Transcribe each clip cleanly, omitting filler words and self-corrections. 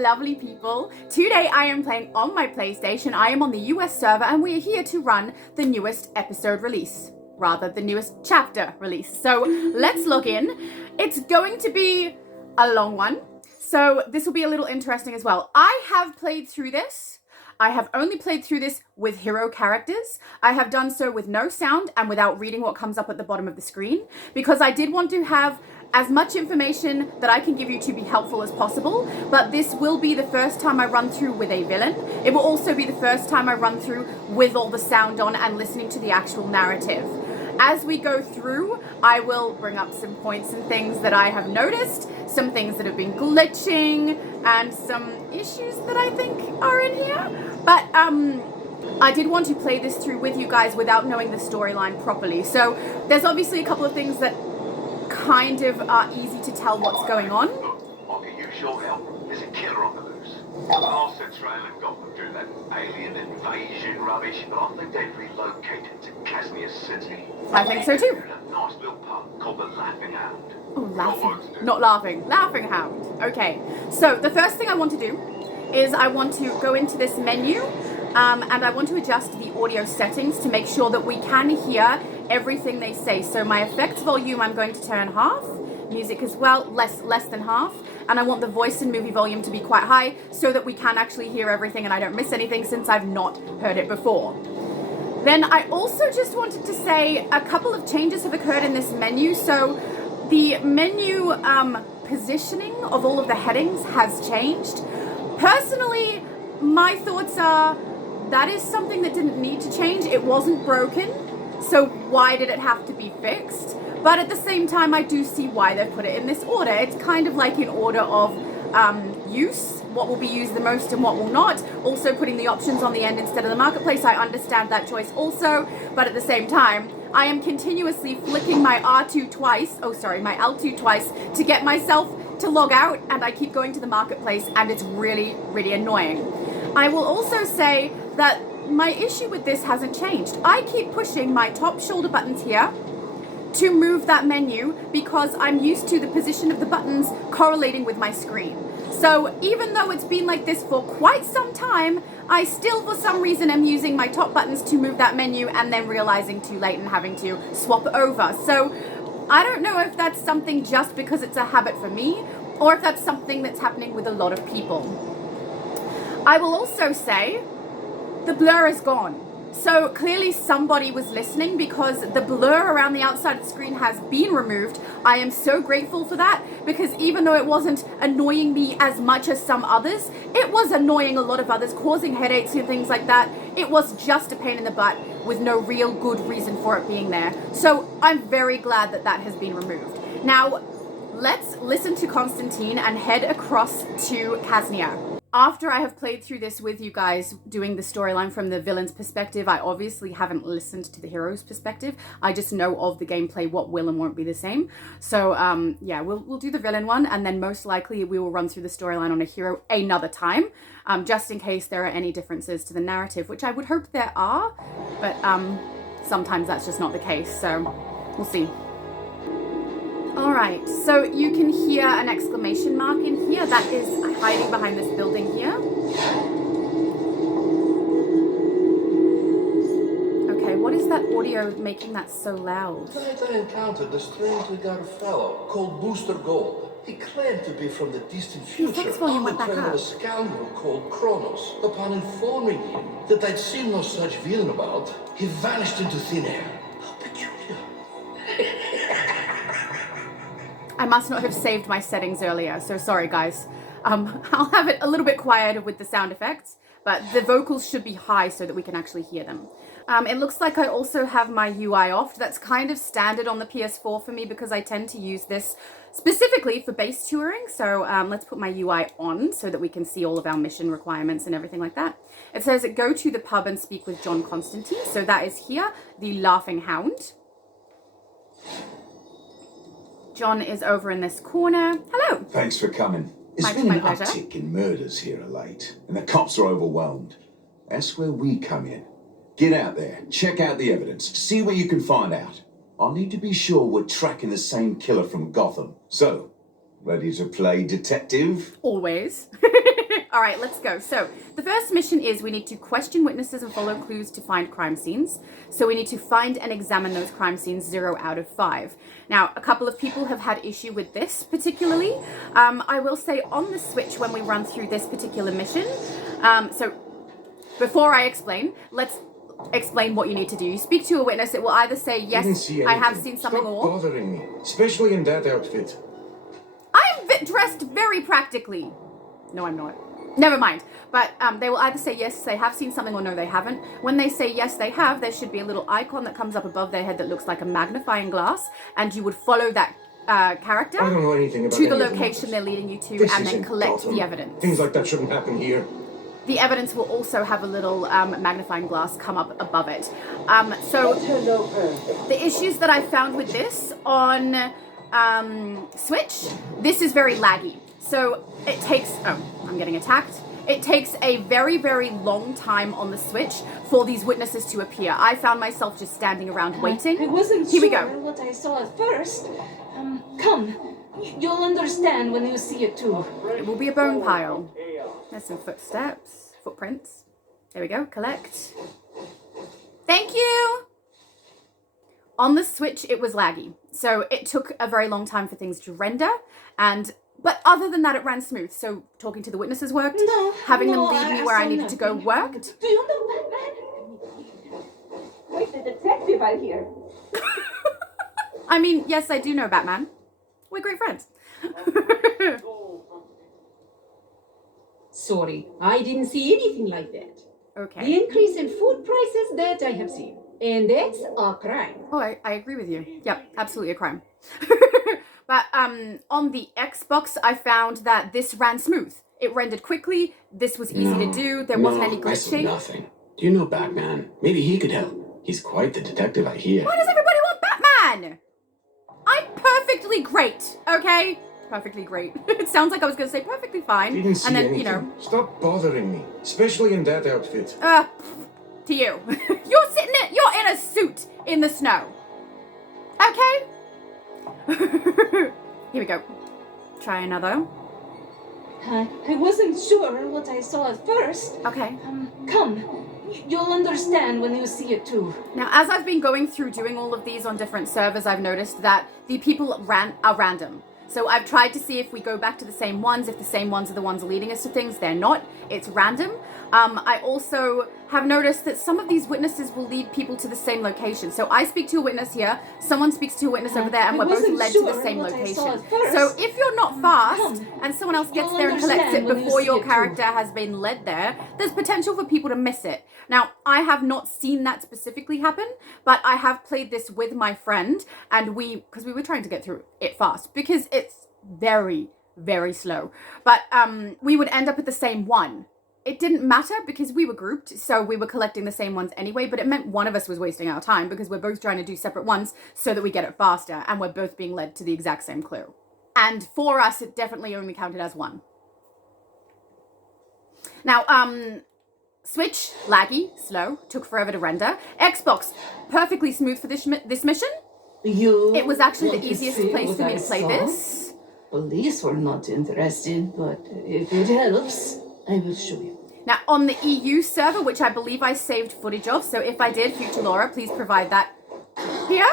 lovely people. Today I am playing on my PlayStation. I am on the US server and we are here to run the newest episode release. Rather, the newest chapter release. So let's log in. It's going to be a long one. So this will be a little interesting as well. I have played through this. I have only played through this with hero characters. I have done so with no sound and without reading what comes up at the bottom of the screen because I did want to have as much information that I can give you to be helpful as possible, but this will be the first time I run through with a villain. It will also be the first time I run through with all the sound on and listening to the actual narrative. As we go through, I will bring up some points and things that I have noticed, some things that have been glitching, and some issues that I think are in here. But I did want to play this through with you guys without knowing the storyline properly. So there's obviously a couple of things that kind of are easy to tell what's going on. I can use your help. There's a killer on the loose. I'll set trail and got them through that alien invasion rubbish, but I think they've relocated to Kaznia City. I think so too. A nice little pub called the Laughing Hound. Oh, laughing. Not laughing. Laughing Hound. Okay. So the first thing I want to do is I want to go into this menu and I want to adjust the audio settings to make sure that we can hear everything they say. So my effects volume I'm going to turn half, music as well, less than half, and I want the voice and movie volume to be quite high so that we can actually hear everything and I don't miss anything since I've not heard it before. Then I also just wanted to say a couple of changes have occurred in this menu. So the menu positioning of all of the headings has changed. Personally, my thoughts are that is something that didn't need to change. It wasn't broken. So why did it have to be fixed? But at the same time, I do see why they've put it in this order. It's kind of like in order of use, what will be used the most and what will not. Also putting the options on the end instead of the marketplace. I understand that choice also, but at the same time, I am continuously flicking my R2 twice, my L2 twice to get myself to log out, and I keep going to the marketplace and it's really, really annoying. I will also say that my issue with this hasn't changed. I keep pushing my top shoulder buttons here to move that menu because I'm used to the position of the buttons correlating with my screen. So even though it's been like this for quite some time, I still for some reason am using my top buttons to move that menu and then realizing too late and having to swap over. So I don't know if that's something just because it's a habit for me or if that's something that's happening with a lot of people. I will also say the blur is gone. So clearly somebody was listening because the blur around the outside of the screen has been removed. I am so grateful for that because even though it wasn't annoying me as much as some others, it was annoying a lot of others, causing headaches and things like that. It was just a pain in the butt with no real good reason for it being there. So I'm very glad that that has been removed. Now, let's listen to Constantine and head across to Kaznia. After I have played through this with you guys, doing the storyline from the villain's perspective, I obviously haven't listened to the hero's perspective. I just know of the gameplay, what will and won't be the same. So yeah, we'll do the villain one, and then most likely we will run through the storyline on a hero another time, just in case there are any differences to the narrative, which I would hope there are, but sometimes that's just not the case, so we'll see. Alright, so you can hear an exclamation mark in here. That is hiding behind this building here. Okay, what is that audio making that so loud? Tonight I encountered a strangely dark fellow called Booster Gold. He claimed to be from the distant future on the trail of a scoundrel called Kronos. Upon informing him that I'd seen no such villain about, he vanished into thin air. How peculiar. I must not have saved my settings earlier, so sorry guys. I'll have it a little bit quieter with the sound effects, but the vocals should be high so that we can actually hear them. It looks like I also have my UI off. That's kind of standard on the PS4 for me because I tend to use this specifically for base touring. So let's put my UI on so that we can see all of our mission requirements and everything like that. It says go to the pub and speak with John Constantine. So that is here, the Laughing Hound. John is over in this corner. Hello. Thanks for coming. There's been an uptick in murders here of late, and the cops are overwhelmed. That's where we come in. Get out there, check out the evidence, see what you can find out. I need to be sure we're tracking the same killer from Gotham. So, ready to play detective? Always. All right, let's go. So the first mission is we need to question witnesses and follow clues to find crime scenes. So we need to find and examine those crime scenes 0 out of 5. Now, a couple of people have had issue with this particularly. I will say on the Switch when we run through this particular mission. So before I explain, let's explain what you need to do. You speak to a witness, it will either say, yes, I have seen something, Stop or... bothering me, especially in that outfit. I'm dressed very practically. No, I'm not. Never mind. But they will either say yes, they have seen something, or no, they haven't. When they say yes, they have, there should be a little icon that comes up above their head that looks like a magnifying glass, and you would follow that character I don't know anything about to the any of the location matters. they're leading you to, This and then isn't collect Gotham. the evidence. Things like that shouldn't happen here. The evidence will also have a little magnifying glass come up above it. So the issues that I found with this on Switch, this is very laggy. So it takes, oh, I'm getting attacked. It takes a very, very long time on the Switch for these witnesses to appear. I found myself just standing around waiting. I wasn't Here sure we go. what I saw at first. Come, you'll understand when you see it too. It will be a bone pile. There's some footprints. There we go, collect. Thank you! On the Switch, it was laggy. So it took a very long time for things to render, but other than that, it ran smooth. So talking to the witnesses worked. Having them lead me where I needed to go worked. Do you know Batman? Wait, the detective out here. I mean, yes, I do know Batman. We're great friends. Sorry, I didn't see anything like that. Okay. The increase in food prices that I have seen. And that's a crime. Oh, I agree with you. Yep, absolutely a crime. But on the Xbox, I found that this ran smooth. It rendered quickly. This was easy to do. There wasn't any I saw glitching. nothing. Do you know Batman? Maybe he could help. He's quite the detective, I hear. Why does everybody want Batman? I'm perfectly great, okay? Perfectly great. It sounds like I was going to say perfectly fine. Didn't see And then, anything. Stop bothering me, especially in that outfit. to you. You're in a suit in the snow. Okay? Here we go. Try another. I wasn't sure what I saw at first. Okay. Come, you'll understand when you see it too. Now, as I've been going through doing all of these on different servers, I've noticed that the people are random. So I've tried to see if we go back to the same ones, if the same ones are the ones leading us to things. They're not. It's random. I also have noticed that some of these witnesses will lead people to the same location. So I speak to a witness here, someone speaks to a witness over there, and we're both led to the same location. So if you're not fast and someone else gets there and collects it before your character has been led there, there's potential for people to miss it. Now, I have not seen that specifically happen, but I have played this with my friend, and because we were trying to get through it fast, because it's very, very slow. But we would end up at the same one. It didn't matter because we were grouped, so we were collecting the same ones anyway, but it meant one of us was wasting our time because we're both trying to do separate ones so that we get it faster, and we're both being led to the exact same clue. And for us, it definitely only counted as one. Now, Switch, laggy, slow, took forever to render. Xbox, perfectly smooth for this mission. It was actually the easiest place for me to play this. Police were not interested, but if it helps, I will show you. Now, on the EU server, which I believe I saved footage of, so if I did, future Laura, please provide that here.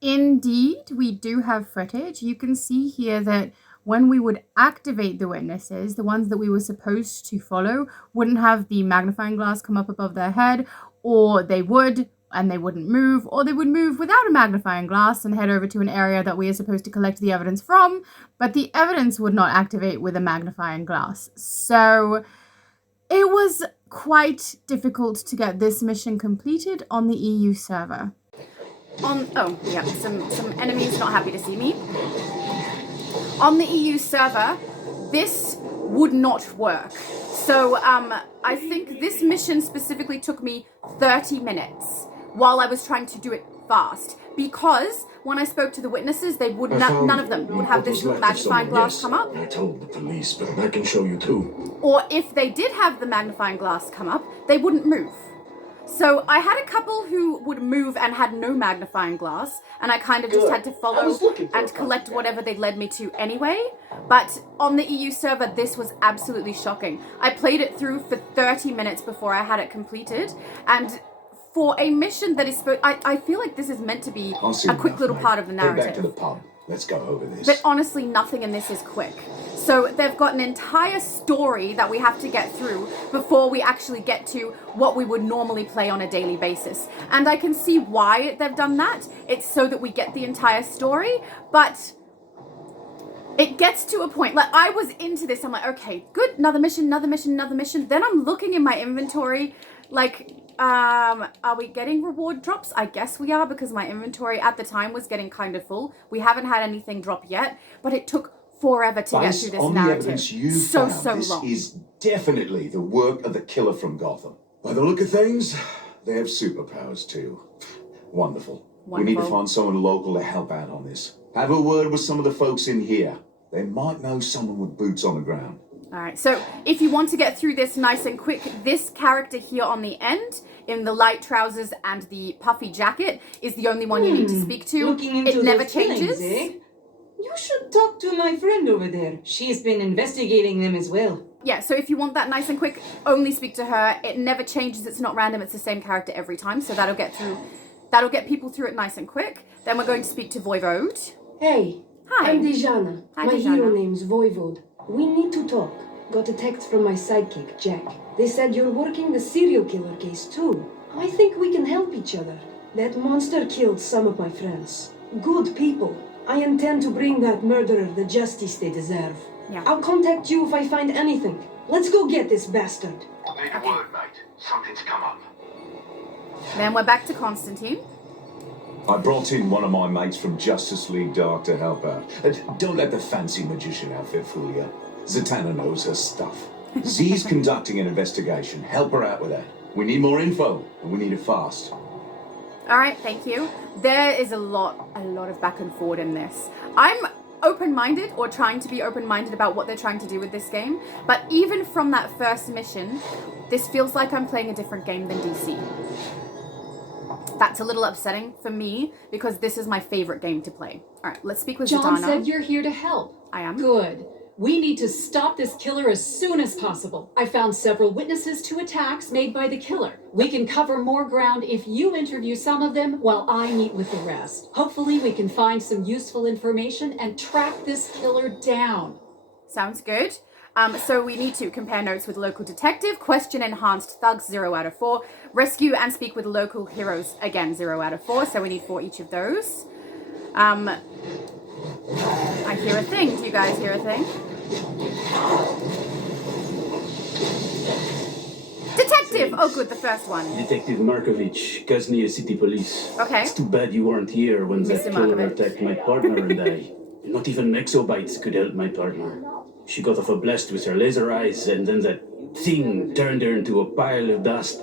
Indeed, we do have footage. You can see here that when we would activate the witnesses, the ones that we were supposed to follow wouldn't have the magnifying glass come up above their head, or they would, and they wouldn't move, or they would move without a magnifying glass and head over to an area that we are supposed to collect the evidence from, but the evidence would not activate with a magnifying glass. So it was quite difficult to get this mission completed on the EU server. Oh, yeah, some enemies not happy to see me. On the EU server, this would not work. So I think this mission specifically took me 30 minutes while I was trying to do it fast, because when I spoke to the witnesses, they would none of them would have this magnifying glass come up. I told the police, but I can show you too. Or if they did have the magnifying glass come up, they wouldn't move. So I had a couple who would move and had no magnifying glass, and I kind of just had to follow and collect whatever they led me to anyway. But on the EU server, this was absolutely shocking. I played it through for 30 minutes before I had it completed, and for a mission that is supposed... I feel like this is meant to be a quick little part of the narrative. Head back to the pub. Let's go over this. But honestly, nothing in this is quick. So they've got an entire story that we have to get through before we actually get to what we would normally play on a daily basis. And I can see why they've done that. It's so that we get the entire story, but it gets to a point, like I was into this, I'm like, okay, good, another mission, another mission, another mission. Then I'm looking in my inventory, like, are we getting reward drops? I guess we are, because my inventory at the time was getting kind of full. We haven't had anything drop yet, but it took forever to get through this on narrative. The evidence you so found, this long. is definitely the work of the killer from Gotham. By the look of things, they have superpowers too. Wonderful. We need to find someone local to help out on this. Have a word with some of the folks in here. They might know someone with boots on the ground. All right, so if you want to get through this nice and quick, this character here on the end, in the light trousers and the puffy jacket, is the only one you need to speak to. It never changes. You should talk to my friend over there. She's been investigating them as well. Yeah, so if you want that nice and quick, only speak to her. It never changes, it's not random, it's the same character every time, so that'll get people through it nice and quick. Then we're going to speak to Voivode. Hey. Hi. I'm Dejana. Hi, my Dejana. hero name's Voivode. We need to talk. Got a text from my sidekick, Jack. They said you're working the serial killer case too. I think we can help each other. That monster killed some of my friends. Good people. I intend to bring that murderer the justice they deserve. Yeah. I'll contact you if I find anything. Let's go get this bastard. Need a word, mate. Something's come up. Then we're back to Constantine. I brought in one of my mates from Justice League Dark to help out. Don't let the fancy magician outfit fool you. Zatanna knows her stuff. Z's conducting an investigation. Help her out with that. We need more info, and we need it fast. All right, thank you. There is a lot of back and forward in this. I'm open-minded, or trying to be open-minded about what they're trying to do with this game, but even from that first mission, this feels like I'm playing a different game than DC. That's a little upsetting for me, because this is my favorite game to play. All right, let's speak with Zatanna. John said you're here to help. I am. Good. We need to stop this killer as soon as possible. I found several witnesses to attacks made by the killer. We can cover more ground if you interview some of them while I meet with the rest. Hopefully we can find some useful information and track this killer down. Sounds good. So we need to compare notes with local detective, question enhanced thugs, 0 out of 4, rescue and speak with local heroes, again 0 out of 4, so we need 4 each of those. I hear a thing. Do you guys hear a thing? Detective! Oh good, the first one. Detective Markovich, Kaznia City Police. Okay. It's too bad you weren't here when that Mr. killer Markovich. attacked my partner and I. Not even exobites could help my partner. She got off a blast with her laser eyes, and then that thing turned her into a pile of dust.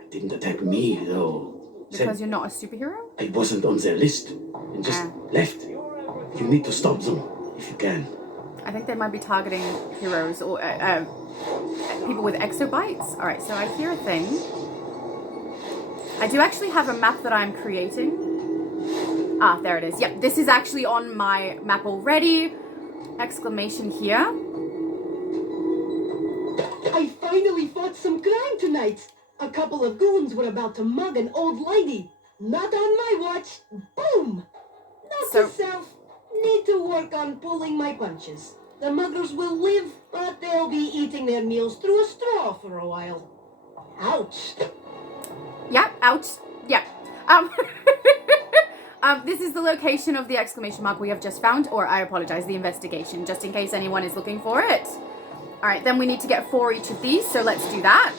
It didn't attack me, though. Because you're not a superhero? I wasn't on their list, and just left. You need to stop them, if you can. I think they might be targeting heroes or people with exobites. All right, so I hear a thing. I do actually have a map that I'm creating. Ah, there it is. Yep, this is actually on my map already. Exclamation here. I finally fought some crime tonight. A couple of goons were about to mug an old lady. Not on my watch. Boom! Note to self, need to work on pulling my punches. The muggers will live, but they'll be eating their meals through a straw for a while. Ouch. Yeah, ouch. Yeah. This is the location of the exclamation mark we have just found, or I apologize, the investigation, just in case anyone is looking for it. All right, then we need to get 4 each of these, so let's do that.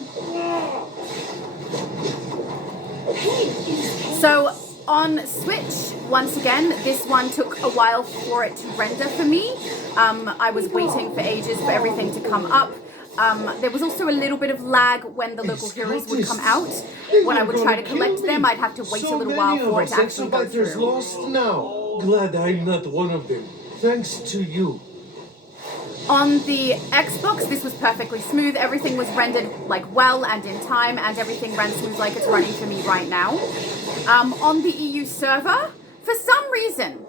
So on Switch, once again, this one took a while for it to render for me. I was waiting for ages for everything to come up. There was also a little bit of lag when the local heroes would come out. When I would try to collect them, I'd have to wait a little while for it to actually go through. Lost now. Glad I'm not one of them. Thanks to you. On the Xbox, this was perfectly smooth. Everything was rendered like well and in time, and everything ran smooth like it's running for me right now. On the EU server, for some reason,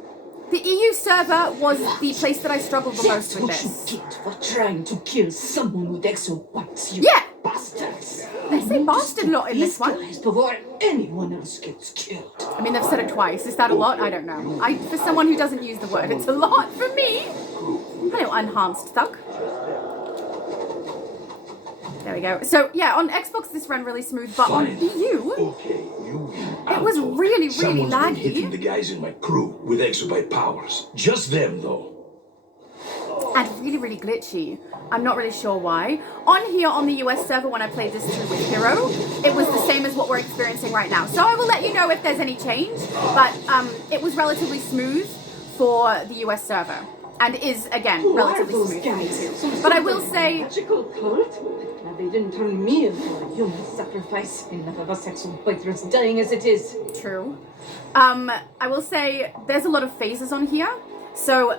the EU server was the place that I struggled the most with this. That's what you get for trying to kill someone with exobites, you Yeah. bastards. They say bastard a lot in this one. Guys before anyone else gets killed. I mean, they've said it twice. Is that a lot? I don't know. For someone who doesn't use the word, it's a lot for me. Hello, enhanced thug. There we go. So, yeah, on Xbox this ran really smooth, but on EU, Okay, you it was really, really Someone's been hitting laggy the guys in my crew with exobyte powers. Just them, though. and really, really glitchy. I'm not really sure why. On here, on the US server, when I played this through with Hero, it was the same as what we're experiencing right now. So I will let you know if there's any change, but it was relatively smooth for the US server. And is, again, Who are relatively those smooth. guys? Some But I sort will of say- magical cult? Now they didn't turn me into a human sacrifice. Enough of us exobiters dying as it is. True. I will say there's a lot of phases on here. So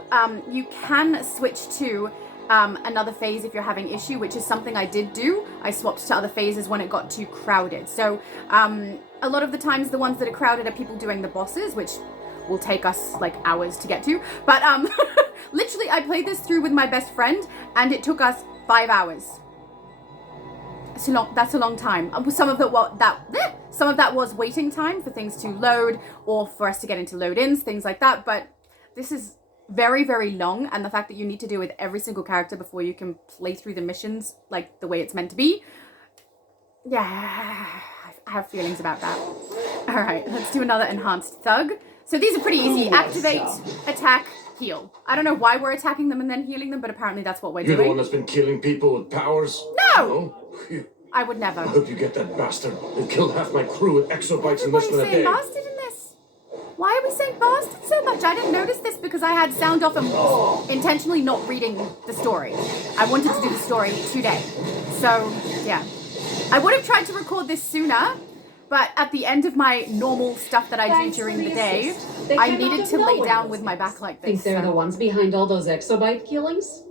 you can switch to another phase if you're having issue, which is something I did do. I swapped to other phases when it got too crowded. So a lot of the times the ones that are crowded are people doing the bosses, which will take us like hours to get to. But literally I played this through with my best friend and it took us 5 hours. That's a long time. Some of that was waiting time for things to load or for us to get into load-ins, things like that. But this is very, very long, and the fact that you need to do with every single character before you can play through the missions like the way it's meant to be. Yeah, I have feelings about that. All right, let's do another enhanced thug. So these are pretty easy. Activate, attack, heal. I don't know why we're attacking them and then healing them, but apparently that's what we're You're the one doing. that's been killing people with powers? No! Phew. I would never. I hope you get that bastard. They killed half my crew with exobites in less Everybody's than a saying day. bastard in this. Why are we saying bastard so much? I didn't notice this because I had sound off and was intentionally not reading the story. I wanted to do the story today. So, yeah. I would have tried to record this sooner, but at the end of my normal stuff that I do Thanks during for the the day, assist. They I came out needed of to lay nowhere. down with my back like this. Think they're so- the ones behind all those exobite killings?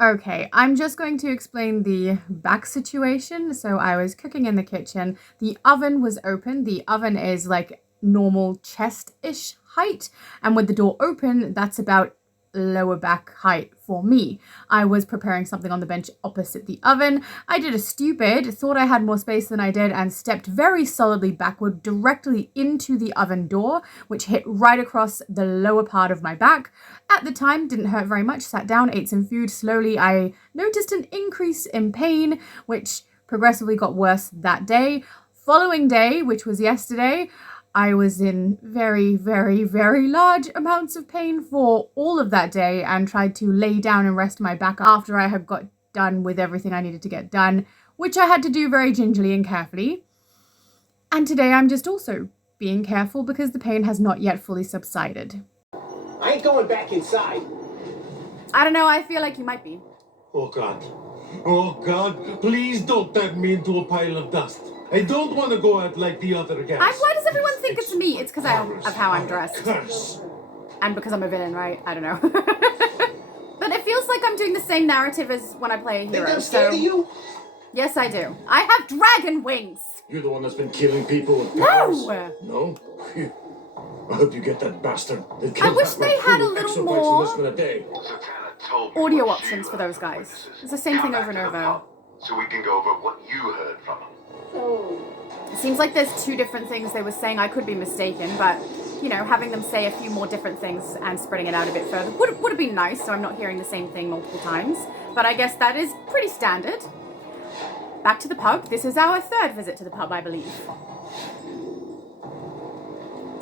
Okay, I'm just going to explain the back situation. So I was cooking in the kitchen. The oven was open. The oven is like normal chest-ish height. And with the door open, that's about lower back height for me. I was preparing something on the bench opposite the oven. I did a stupid, thought I had more space than I did, and stepped very solidly backward directly into the oven door, which hit right across the lower part of my back. At the time, didn't hurt very much, sat down, ate some food. Slowly, I noticed an increase in pain, which progressively got worse that day. Following day, which was yesterday, I was in very, very, very large amounts of pain for all of that day and tried to lay down and rest my back after I had got done with everything I needed to get done, which I had to do very gingerly and carefully. And today I'm just also being careful because the pain has not yet fully subsided. I ain't going back inside. I don't know, I feel like you might be. Oh God. Oh God, please don't turn me into a pile of dust. I don't want to go out like the other guys. Why does everyone think it's me? It's because of how I'm dressed. Curse. And because I'm a villain, right? I don't know. But it feels like I'm doing the same narrative as when I play a Think hero. I'm scared of you? Yes, I do. I have dragon wings! You're the one that's been killing people with powers? No! No? Phew. I hope you get that bastard. They I killed wish half my they crew had a with little exobites in more less than a day. Zatanna told me audio what options you for heard those from guys. witnesses. It's the same thing Come over and back to the over. pub so we can go over what you heard from them. It seems like there's two different things they were saying. I could be mistaken, but, you know, having them say a few more different things and spreading it out a bit further would have been nice, so I'm not hearing the same thing multiple times. But I guess that is pretty standard. Back to the pub. This is our third visit to the pub, I believe.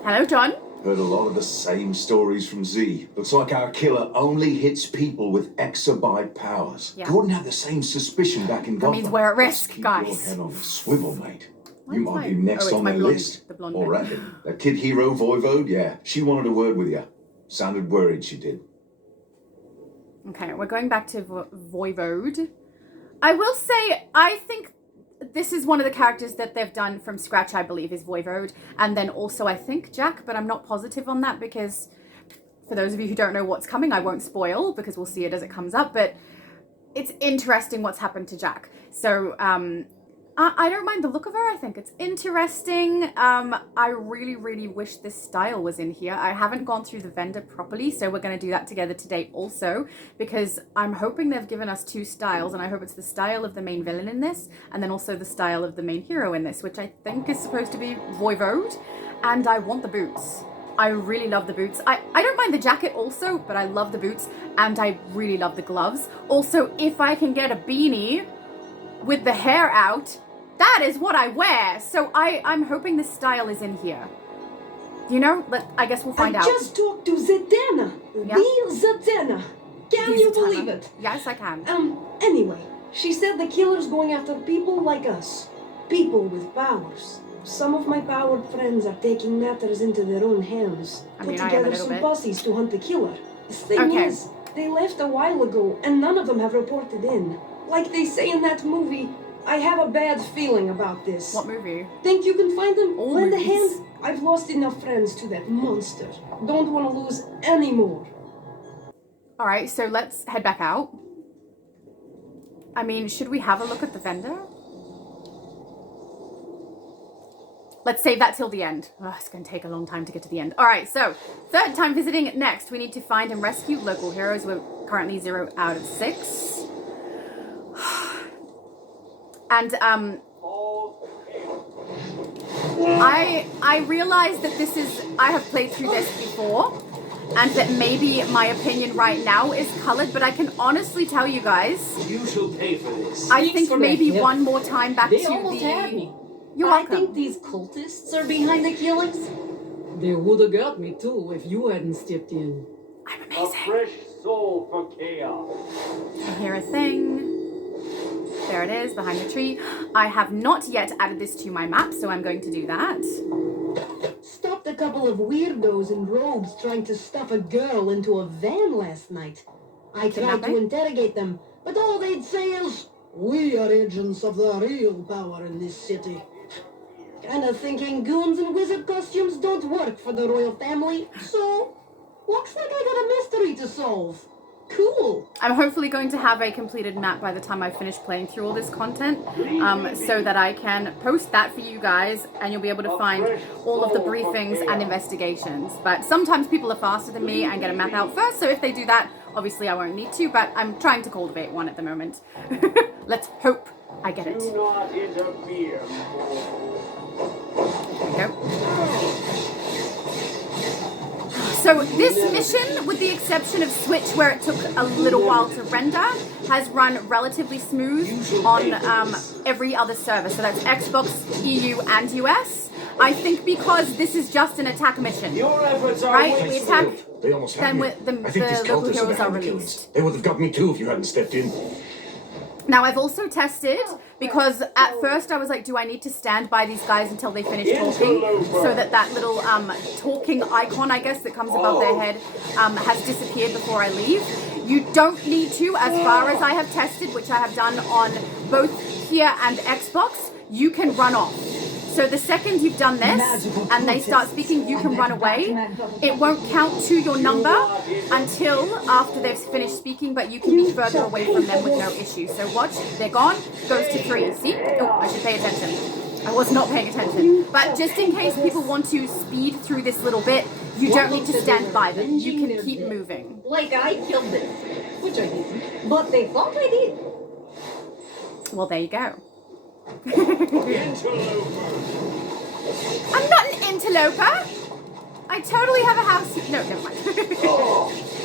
Hello, John. Heard a lot of the same stories from Z. Looks like our killer only hits people with exobyte powers. Yeah. Gordon had the same suspicion back in Gotham. means we're at risk, Keep guys. your head on a swivel, mate. Why You is might my- be next oh, it's on my their blonde- list. the blonde Already. bit. That kid hero Voivode, yeah. She wanted a word with you. Sounded worried, she did. Okay, we're going back to Voivode. I will say, I think this is one of the characters that they've done from scratch, I believe, is Voivode. And then also, I think, Jack, but I'm not positive on that because For those of you who don't know what's coming, I won't spoil because we'll see it as it comes up, but it's interesting what's happened to Jack. So, I don't mind the look of her. I think it's interesting. I really, really wish this style was in here. I haven't gone through the vendor properly, so we're going to do that together today also, because I'm hoping they've given us 2 styles, and I hope it's the style of the main villain in this, and then also the style of the main hero in this, which I think is supposed to be Voivode, and I want the boots. I really love the boots. I don't mind the jacket also, but I love the boots, and I really love the gloves. Also, if I can get a beanie with the hair out, that is what I wear. So I'm hoping this style is in here. You know, I guess we'll find out. I just talked to Zatanna. Yeah? The Zatanna. Can you Zatanna. believe it? Yes, I can. Anyway, she said the killer's going after people like us. People with powers. Some of my powered friends are taking matters into their own hands. I mean, Put I am a together little some bit. posses to hunt the killer. The thing is, they left a while ago, and none of them have reported in. Like they say in that movie, I have a bad feeling about this. What movie? Think you can find them? All Lend a movies. hand? I've lost enough friends to that monster. Don't want to lose any more. All right, so let's head back out. I mean, should we have a look at the vendor? Let's save that till the end. Oh, it's going to take a long time to get to the end. All right, so 3rd time visiting. Next, we need to find and rescue local heroes. We're currently 0 out of 6. And I realize that this is, I have played through this before, and that maybe my opinion right now is colored, but I can honestly tell you guys, You shall pay for this. I think maybe one more time back They to almost had me. You're I welcome. think these cultists are behind the killings. They would have got me too if you hadn't stepped in. I'm A amazing. fresh soul for chaos. I hear a thing. There it is, behind the tree. I have not yet added this to my map, so I'm going to do that. Stopped a couple of weirdos in robes trying to stuff a girl into a van last night. I tried to interrogate them, but all they'd say is, "We are agents of the real power in this city." Kinda thinking goons in wizard costumes don't work for the royal family, so looks like I got a mystery to solve. Cool. I'm hopefully going to have a completed map by the time I finish playing through all this content, so that I can post that for you guys, and you'll be able to find all of the briefings and investigations. But sometimes people are faster than me and get a map out first, so if they do that, obviously I won't need to, but I'm trying to cultivate one at the moment. Let's hope I get it. Do not interfere. There we go. So this mission, with the exception of Switch, where it took a little while to render, has run relatively smooth on every other server. So that's Xbox, EU, and US. I think because this is just an attack mission. Your efforts are Right? We attack, They almost had then me. with the I think these local cultists are heroes are behind the killings. released. They would have got me too if you hadn't stepped in. Now I've also tested, because at first I was like, do I need to stand by these guys until they finish talking? So that little talking icon, I guess, that comes above their head has disappeared before I leave. You don't need to, as far as I have tested, which I have done on both here and Xbox, you can run off. So the second you've done this and they start speaking, you can run away. It won't count to your number until after they've finished speaking, but you can be further away from them with no issue. So watch, they're gone, goes to 3. See? Oh, I should pay attention. I was not paying attention. But just in case people want to speed through this little bit, you don't need to stand by them. You can keep moving. Like I killed them, which I didn't. But they thought I did. Well, there you go. interloper. I'm not an interloper. I totally have a house. No, never mind.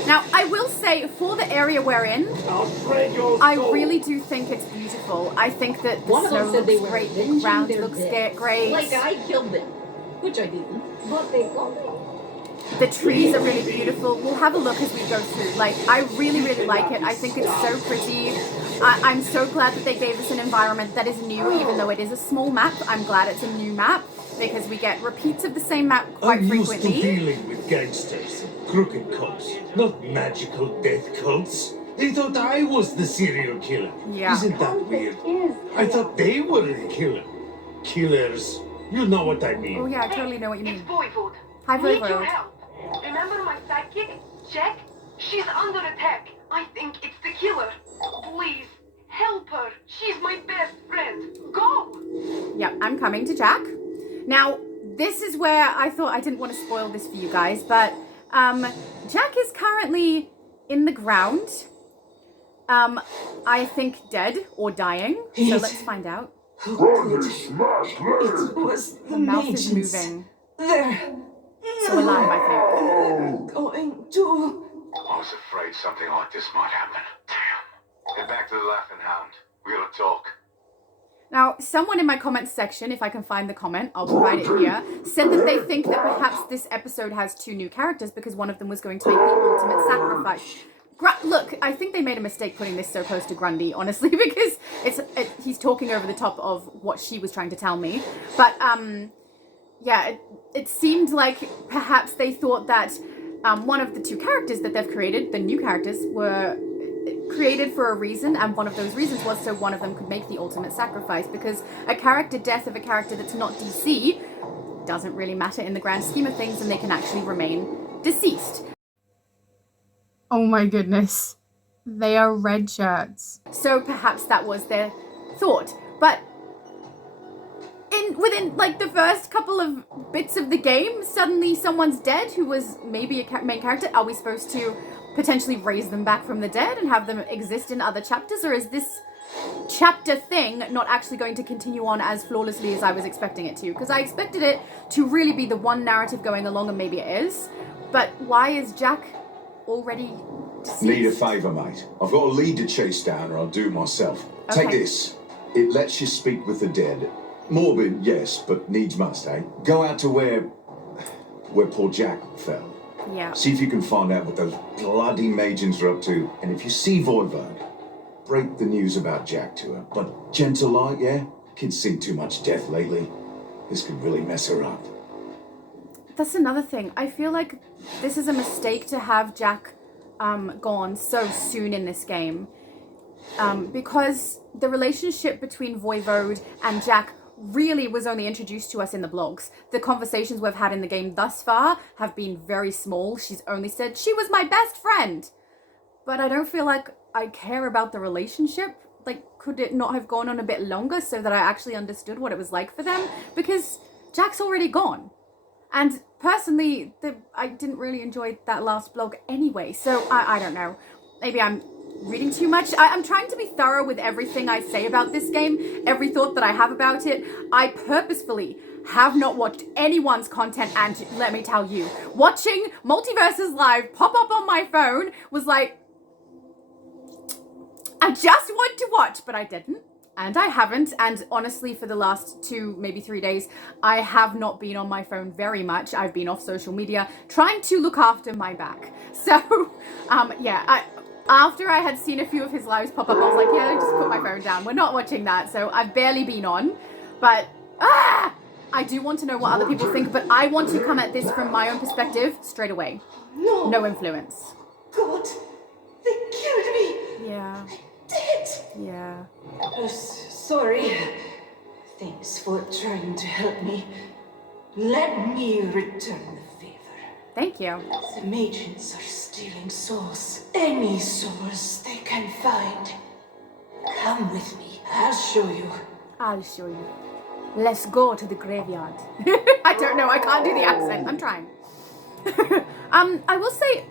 Now, I will say, for the area we're in, I'll shred your I soul. really do think it's beautiful. I think that the One of them snow said they looks were great, the avenging ground their looks dead. great. Like I killed them, which I didn't. But they thought I did. The trees are really beautiful. We'll have a look as we go through. Like, I really, really like it. I think it's so pretty. I'm so glad that they gave us an environment that is new, even though it is a small map. I'm glad it's a new map, because we get repeats of the same map quite I'm used to frequently. dealing with gangsters and crooked cops, not magical death cults. They thought I was the serial killer. Yeah. Isn't that weird? I thought they were the killer. Killers. You know what I mean. Oh yeah, I totally know what you It's mean. Voivode. Hi, Need your Voivode. help. Remember my sidekick? Jack? She's under attack. I think it's the killer. Please, help her. She's my best friend. Go! Yep, I'm coming to Jack. Now, this is where I thought I didn't want to spoil this for you guys, but Jack is currently in the ground. I think dead or dying. So let's find out. It was The mouth is moving. They're So alive, I think. going to... I was afraid something like this might happen. Damn. Head back to the Laughing Hound. We gotta talk. Now, someone in my comments section, if I can find the comment, I'll provide it here, said that they think that perhaps this episode has 2 new characters because one of them was going to make the ultimate sacrifice. Look, I think they made a mistake putting this so close to Grundy, honestly, because he's talking over the top of what she was trying to tell me. But, yeah, it seemed like perhaps they thought that one of the 2 characters that they've created, the new characters, were created for a reason, and one of those reasons was so one of them could make the ultimate sacrifice, because a character death of a character that's not DC doesn't really matter in the grand scheme of things, and they can actually remain deceased. Oh my goodness. They are red shirts. So perhaps that was their thought. But within like the first couple of bits of the game, suddenly someone's dead who was maybe a main character. Are we supposed to potentially raise them back from the dead and have them exist in other chapters? Or is this chapter thing not actually going to continue on as flawlessly as I was expecting it to? Because I expected it to really be the one narrative going along, and maybe it is. But why is Jack already deceased? Need a favour, mate. I've got a lead to chase down, or I'll do it myself. Okay. Take this. It lets you speak with the dead. Morbid, yes, but needs must, eh? Go out to where poor Jack fell. Yeah. See if you can find out what those bloody Magians are up to. And if you see Voivode, break the news about Jack to her. But gentle like, yeah? Kid's seen too much death lately. This could really mess her up. That's another thing. I feel like this is a mistake to have Jack gone so soon in this game. Because the relationship between Voivode and Jack really was only introduced to us in the blogs. The conversations we've had in the game thus far have been very small. She's only said, she was my best friend. But I don't feel like I care about the relationship. Like, could it not have gone on a bit longer so that I actually understood what it was like for them? Because Jack's already gone. And personally, I didn't really enjoy that last blog anyway. So I don't know. Maybe I'm reading too much. I'm trying to be thorough with everything I say about this game, every thought that I have about it. I purposefully have not watched anyone's content, and let me tell you, watching Multiverses Live pop up on my phone was like, I just want to watch, but I didn't, and I haven't, and honestly, for the last 2, maybe 3 days, I have not been on my phone very much. I've been off social media, trying to look after my back. So, yeah, after I had seen a few of his lives pop up, I was like, yeah, just put my phone down. We're not watching that. So I've barely been on. But I do want to know what other people think. But I want to come at this from my own perspective straight away. No. No influence. God, they killed me. Yeah. Dead. Yeah. Sorry. Thanks for trying to help me. Let me return the favor. Thank you. The Magians are stealing souls. Any souls they can find. Come with me. I'll show you. I'll show you. Let's go to the graveyard. I don't know. I can't do the accent. I'm trying. I will say,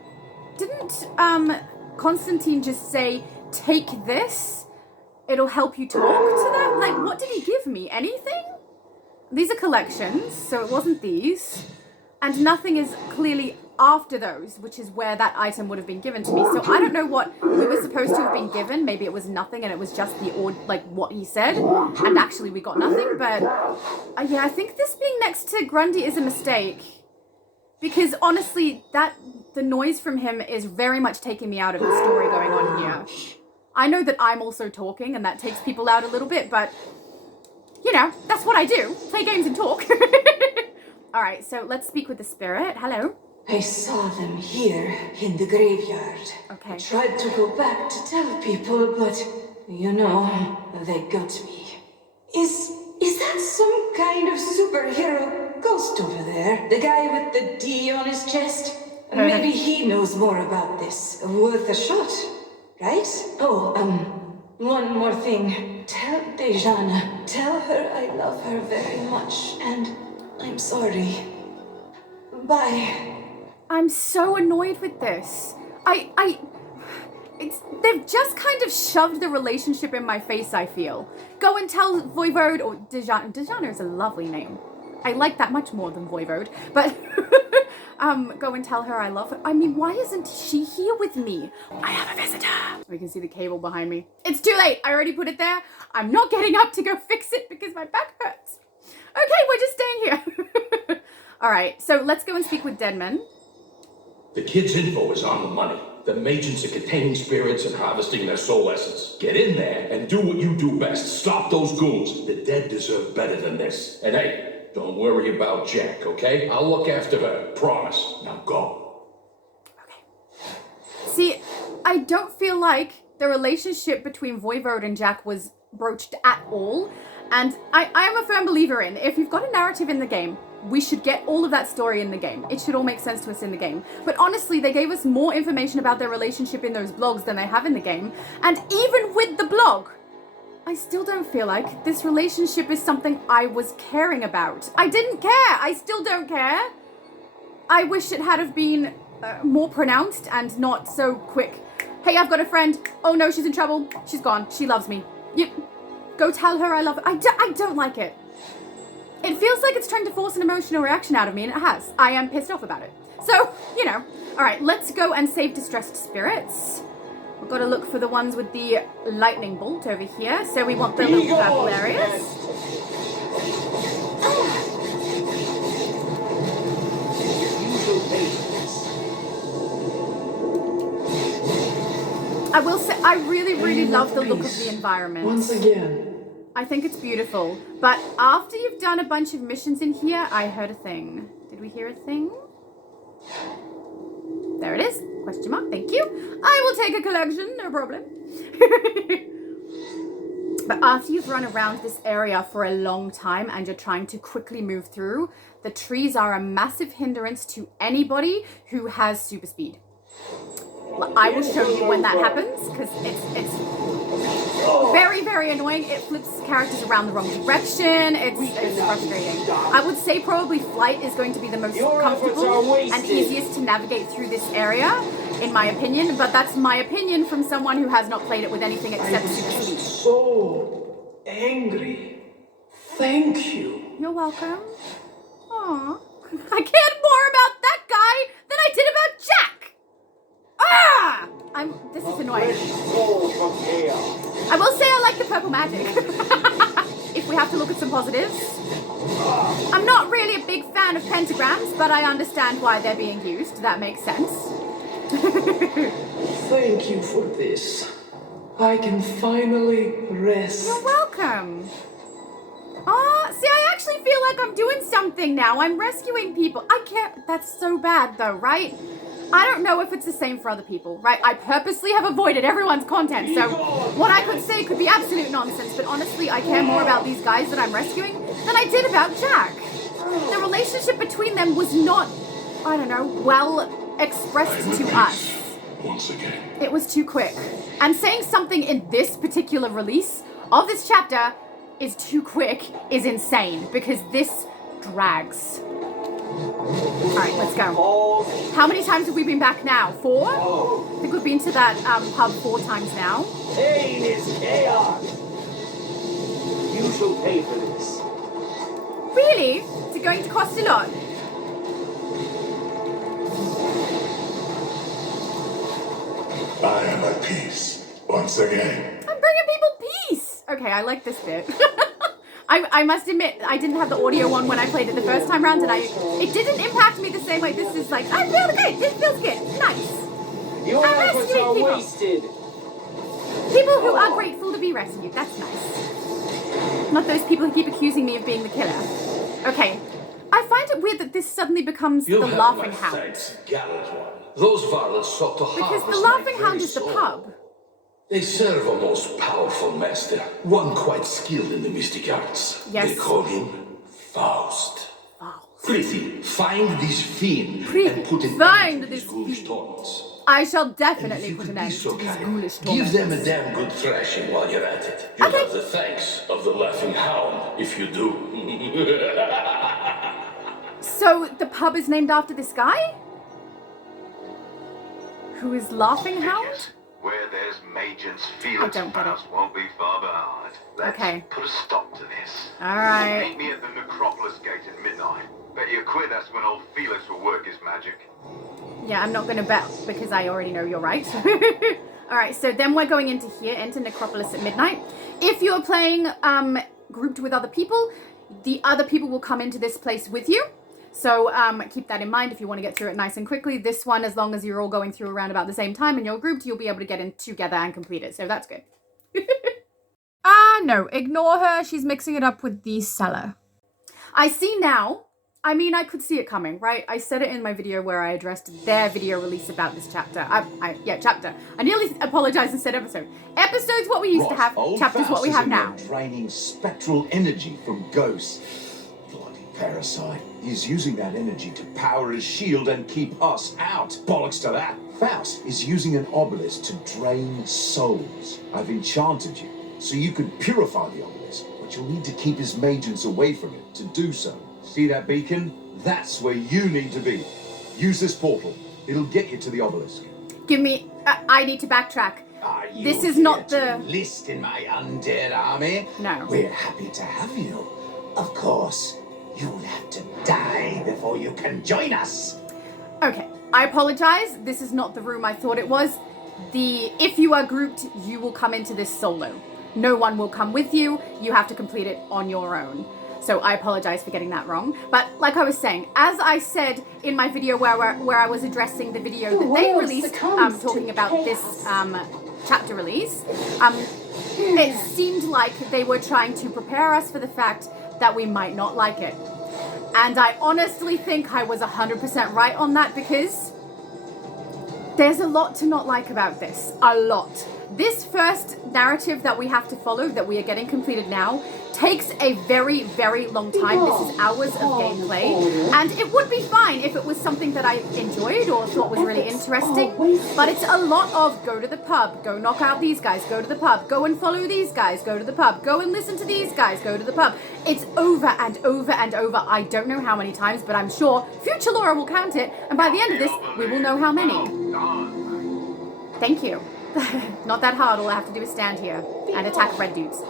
didn't Constantine just say, take this? It'll help you talk to that? Like, what did he give me? Anything? These are collections, so it wasn't these. And nothing is clearly after those, which is where that item would have been given to me. So I don't know what we were supposed to have been given. Maybe it was nothing and it was just what he said. And actually we got nothing. But yeah, I think this being next to Grundy is a mistake. Because honestly, the noise from him is very much taking me out of the story going on here. I know that I'm also talking and that takes people out a little bit, but you know, that's what I do. Play games and talk. Alright, so let's speak with the spirit. Hello. I saw them here in the graveyard. Okay. I tried to go back to tell people, but you know, they got me. Is that some kind of superhero ghost over there? The guy with the D on his chest? Maybe he knows more about this. Worth a shot, right? Oh, one more thing. Tell Dejana. Tell her I love her very much, and I'm sorry. Bye. I'm so annoyed with this. They've just kind of shoved the relationship in my face, I feel. Go and tell Voivode, or Dejana. Dejana is a lovely name. I like that much more than Voivode, but go and tell her I love her. I mean, why isn't she here with me? I have a visitor. We can see the cable behind me. It's too late. I already put it there. I'm not getting up to go fix it because my back hurts. Okay, we're just staying here. All right, so let's go and speak with Deadman. The kid's info is on the money. The agents are containing spirits and harvesting their soul essence. Get in there and do what you do best. Stop those goons. The dead deserve better than this. And hey, don't worry about Jack, okay? I'll look after her. Promise. Now go. Okay. See, I don't feel like the relationship between Voivode and Jack was broached at all. And I am a firm believer in, if you've got a narrative in the game, we should get all of that story in the game. It should all make sense to us in the game. But honestly, they gave us more information about their relationship in those blogs than they have in the game. And even with the blog, I still don't feel like this relationship is something I was caring about. I didn't care. I still don't care. I wish it had have been more pronounced and not so quick. Hey, I've got a friend. Oh no, she's in trouble. She's gone. She loves me. You go tell her I love her. I don't like it. It feels like it's trying to force an emotional reaction out of me, and it has. I am pissed off about it. So, you know. All right, let's go and save distressed spirits. We've got to look for the ones with the lightning bolt over here. So we want the little purple areas. I will say, I really, really love the look of the environment. Once again. I think it's beautiful. But after you've done a bunch of missions in here, I heard a thing. Did we hear a thing? There it is. Question mark. Thank you. I will take a collection. No problem. But after you've run around this area for a long time and you're trying to quickly move through, the trees are a massive hindrance to anybody who has super speed. I will show you when that happens, because it's very, very annoying. It flips characters around the wrong direction. It's frustrating. I would say probably flight is going to be the most comfortable and easiest to navigate through this area, in my opinion. But that's my opinion from someone who has not played it with anything except super speed. So angry. Thank you. You're welcome. Aww. I cared more about that guy than I did about Jack. Ah! This is annoying. I will say I like the purple magic. If we have to look at some positives. I'm not really a big fan of pentagrams, but I understand why they're being used. That makes sense. Thank you for this. I can finally rest. You're welcome. See, I actually feel like I'm doing something now. I'm rescuing people. I can't. That's so bad, though, right? I don't know if it's the same for other people, right? I purposely have avoided everyone's content, so what I could say could be absolute nonsense, but honestly, I care more about these guys that I'm rescuing than I did about Jack. The relationship between them was not, I don't know, well expressed to us. Once again. It was too quick. And saying something in this particular release of this chapter is too quick is insane, because this drags. Alright, let's go. How many times have we been back now? 4? I think we've been to that pub 4 times now. Pain is chaos. You shall pay for this. Really? Is it going to cost a lot? I am at peace. Once again. I'm bringing people peace! Okay, I like this bit. I must admit, I didn't have the audio on when I played it the first time round, and it didn't impact me the same way. This is like, I feel good. This feels good. Nice. Your efforts are wasted. People who are grateful to be rescued. That's nice. Not those people who keep accusing me of being the killer. Okay. I find it weird that this suddenly becomes the Laughing Hound. Those varlets sought to harvest Because the Laughing Hound is the pub. They serve a most powerful master, one quite skilled in the mystic arts. Yes. They call him Faust. Prithee, find this fiend and put an Find end to this these ghoulish fiend. taunts. I shall And if definitely you put could an be end so to these kind, ghoulish give them a torments. damn good thrashing while you're at it. You'll have the thanks of the Laughing Hound if you do. So the pub is named after this guy? Who is Laughing Hound? Where there's Magians, I Felix don't get it. Faust won't be far behind. Let's Okay. put a stop to this. Alright. Meet me at the Necropolis gate at midnight. Bet you a quid that's when old Felix will work his magic. Yeah, I'm not going to bet because I already know you're right. Alright, so then we're going into here, into Necropolis at midnight. If you're playing grouped with other people, the other people will come into this place with you. So keep that in mind if you want to get through it nice and quickly. This one, as long as you're all going through around about the same time and you're grouped, you'll be able to get in together and complete it. So that's good. No, ignore her. She's mixing it up with the cellar. I see now. I mean, I could see it coming, right? I said it in my video where I addressed their video release about this chapter. Chapter. I nearly apologized and said episode. Episode's what we used to have. Old Chapter's what we Faust have is in now. there draining spectral energy from ghosts. Bloody parasite. He's using that energy to power his shield and keep us out. Bollocks to that. Faust is using an obelisk to drain souls. I've enchanted you, so you can purify the obelisk, but you'll need to keep his magians away from it to do so. See that beacon? That's where you need to be. Use this portal. It'll get you to the obelisk. Give me... I need to backtrack. Are you This is here not to the... enlist in my undead army? No. We're happy to have you. Of course, you'll have to die before you can join us. Okay, I apologize. This is not the room I thought it was. If you are grouped, you will come into this solo. No one will come with you. You have to complete it on your own. So I apologize for getting that wrong. But like I was saying, as I said in my video where I was addressing the video that they released, talking about this chapter release, it seemed like they were trying to prepare us for the fact that we might not like it. And I honestly think I was 100% right on that, because there's a lot to not like about this. A lot. This first narrative that we have to follow, that we are getting completed now, takes a very, very long time. This is hours of gameplay. And it would be fine if it was something that I enjoyed or thought was really interesting. But it's a lot of go to the pub, go knock out these guys, go to the pub, go and follow these guys, go to the pub, go and listen to these guys, go to the pub. It's over and over and over. I don't know how many times, but I'm sure future Laura will count it. And by the end of this, we will know how many. Thank you. Not that hard. All I have to do is stand here and attack red dudes.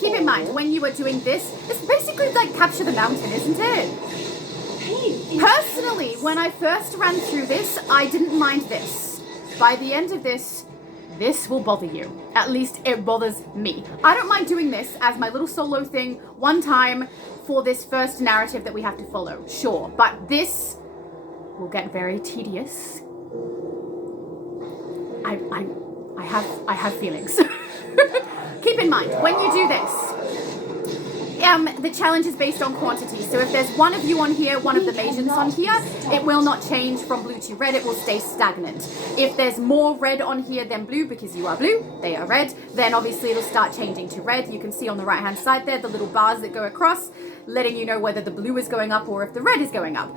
Keep in mind, when you are doing this, it's basically like Capture the Mountain, isn't it? Personally, when I first ran through this, I didn't mind this. By the end of this, this will bother you. At least it bothers me. I don't mind doing this as my little solo thing one time for this first narrative that we have to follow. Sure, but this will get very tedious. I have feelings. Keep in mind, when you do this, the challenge is based on quantity. So if there's one of you on here, one of the Magians on here, it will not change from blue to red. It will stay stagnant. If there's more red on here than blue, because you are blue, they are red, then obviously it'll start changing to red. You can see on the right-hand side there, the little bars that go across, letting you know whether the blue is going up or if the red is going up.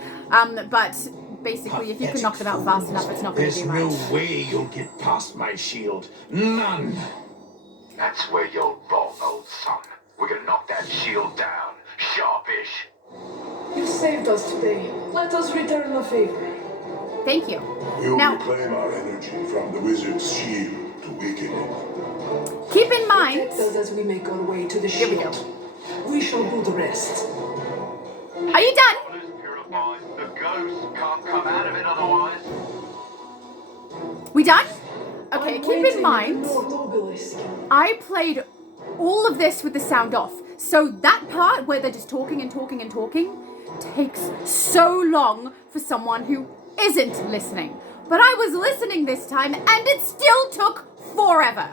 But basically, if you can knock them out fast enough, it's not going to do much. There's no way you'll get past my shield. None. That's where you're wrong, old son. We're gonna knock that shield down. Sharpish. You saved us today. Let us return the favor. Thank you. We'll Now, reclaim our energy from the wizard's shield to weaken it. keep in mind... Protect us as we make our way to the Here we shield. We shall do the rest. Are you done? Purified. The ghosts can't come out of it otherwise. We done? Okay, I'm keep waiting in mind, at the North Obelisk. I played all of this with the sound off. So that part where they're just talking and talking and talking takes so long for someone who isn't listening. But I was listening this time and it still took forever.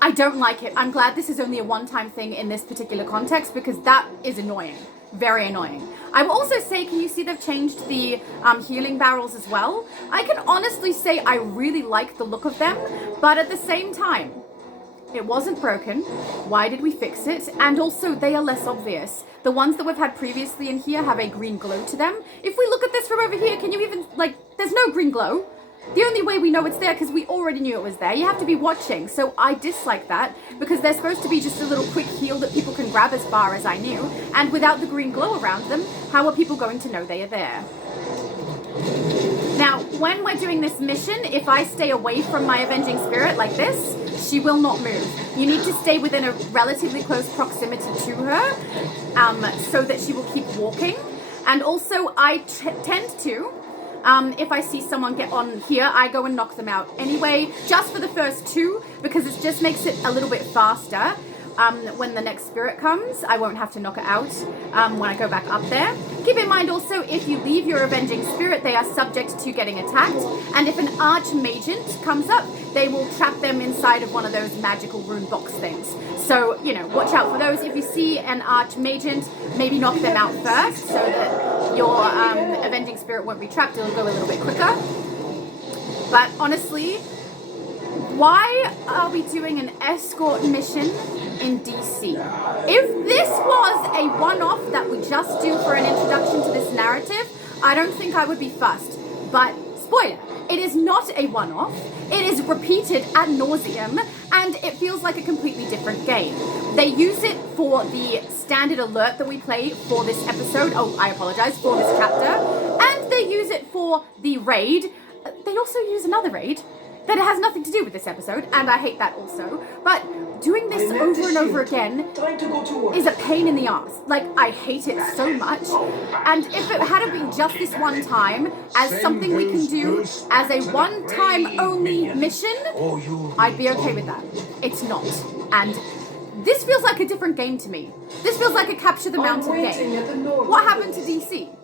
I don't like it. I'm glad this is only a one-time thing in this particular context, because that is annoying. Very annoying. I will also say, can you see they've changed the healing barrels as well? I can honestly say I really like the look of them, but at the same time, It wasn't broken. Why did we fix it? And also, they are less obvious. The ones that we've had previously in here have a green glow to them. If we look at this from over here, can you even, like, there's no green glow. The only way we know it's there, because we already knew it was there, you have to be watching. So I dislike that, because they're supposed to be just a little quick heal that people can grab as far as I knew. And without the green glow around them, how are people going to know they are there? Now, when we're doing this mission, if I stay away from my Avenging Spirit like this, she will not move. You need to stay within a relatively close proximity to her, so that she will keep walking. And also, I tend to, if I see someone get on here, I go and knock them out anyway, just for the first two, because it just makes it a little bit faster. When the next spirit comes, I won't have to knock it out when I go back up there. Keep in mind also, if you leave your Avenging Spirit, they are subject to getting attacked. And if an Archmagent comes up, they will trap them inside of one of those magical rune box things. So, you know, watch out for those. If you see an Archmagent, maybe knock them out first so that your Avenging Spirit won't be trapped. It'll go a little bit quicker. But honestly, why are we doing an escort mission in DC? If this was a one-off that we just do for an introduction to this narrative, I don't think I would be fussed. But, spoiler, it is not a one-off. It is repeated ad nauseum, and it feels like a completely different game. They use it for the standard alert that we play for this episode. Oh, I apologize, for this chapter. And they use it for the raid. They also use another raid that has nothing to do with this episode, and I hate that also. But doing this over and over again is a pain in the ass. Like, I hate it so much. And if it had been just this one time, as something we can do as a one-time only mission, I'd be okay with that. It's not. And this feels like a different game to me. This feels like a Capture the Mountain game. What happened to DC?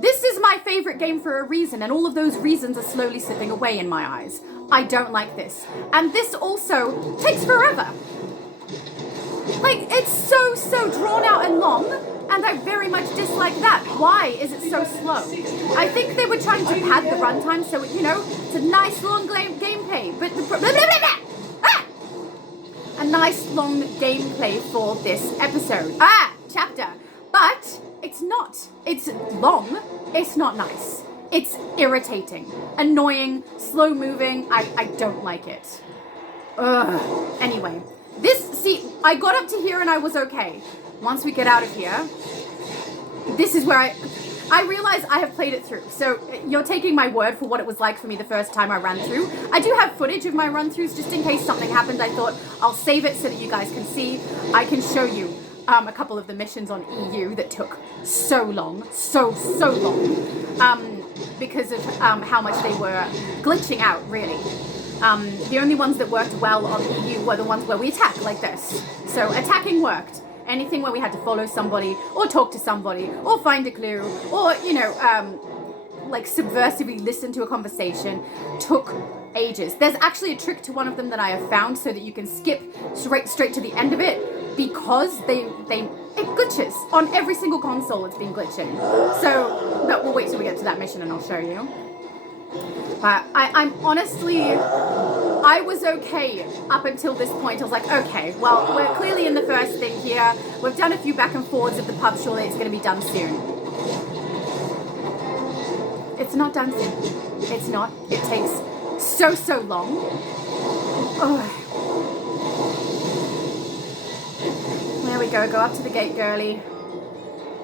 This is my favorite game for a reason, and all of those reasons are slowly slipping away in my eyes. I don't like this. And this also takes forever. Like, it's so drawn out and long, and I very much dislike that. Why is it so slow? I think they were trying to pad the runtime so, you know, it's a nice long gameplay, but a nice long gameplay for this episode. Chapter. But it's not. It's long. It's not nice. It's irritating, annoying, slow moving. I don't like it. Ugh. Anyway, I got up to here and I was okay. Once we get out of here, this is where I realize I have played it through. So you're taking my word for what it was like for me the first time I ran through. I do have footage of my run-throughs just in case something happened. I thought I'll save it so that you guys can see. I can show you a couple of the missions on EU that took so long, so long, because of how much they were glitching out, really. The only ones that worked well on EU were the ones where we attack, like this. So attacking worked. Anything where we had to follow somebody, or talk to somebody, or find a clue, or, you know, like subversively listen to a conversation, took ages. There's actually a trick to one of them that I have found so that you can skip straight to the end of it, because it glitches. On every single console it's been glitching. So, but we'll wait till we get to that mission and I'll show you. But I'm honestly, I was okay up until this point. I was like, okay, well, we're clearly in the first thing here. We've done a few back and forwards of the pub. Surely it's going to be done soon. It's not done soon. It's not. It takes so long. Oh. There we go. Go up to the gate, girly.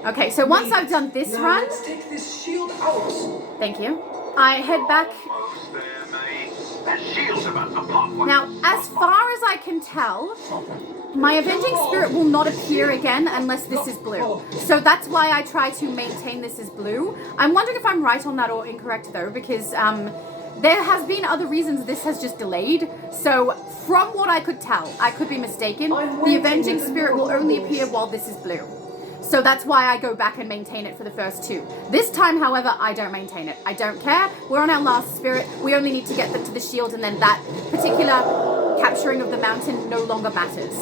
Okay, so once I've done this run, let's take this shield out. Thank you. I head back. Now, as far as I can tell, my Avenging Spirit will not appear again unless this is blue. So that's why I try to maintain this as blue. I'm wondering if I'm right on that or incorrect, though, because there has been other reasons this has just delayed. So from what I could tell, I could be mistaken, the Avenging Spirit will only appear while this is blue. So that's why I go back and maintain it for the first two. This time, however, I don't maintain it. I don't care. We're on our last spirit. We only need to get to the shield, and then that particular capturing of the mountain no longer matters.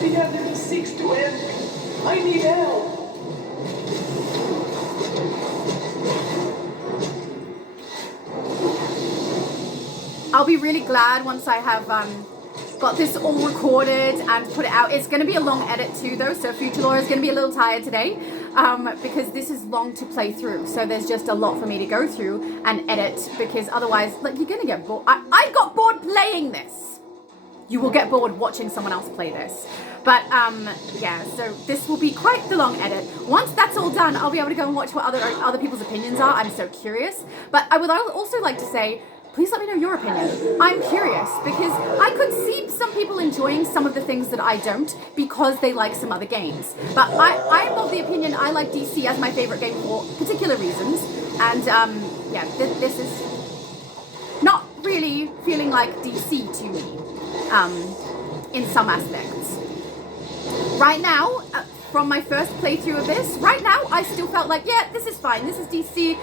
The enemy seeks to end me. I need help. I'll be really glad once I have got this all recorded and put it out. It's going to be a long edit too, though, so Future Laura is going to be a little tired today because this is long to play through. So there's just a lot for me to go through and edit because otherwise, like, you're going to get bored. I got bored playing this. You will get bored watching someone else play this. But, yeah, so this will be quite the long edit. Once that's all done, I'll be able to go and watch what other people's opinions are. I'm so curious. But I would also like to say, please let me know your opinion. I'm curious because I could see some people enjoying some of the things that I don't because they like some other games. But I'm of the opinion I like DC as my favorite game for particular reasons. And, yeah, this is not really feeling like DC to me in some aspects. Right now, from my first playthrough of this, right now, I still felt like, yeah, this is fine. This is DC.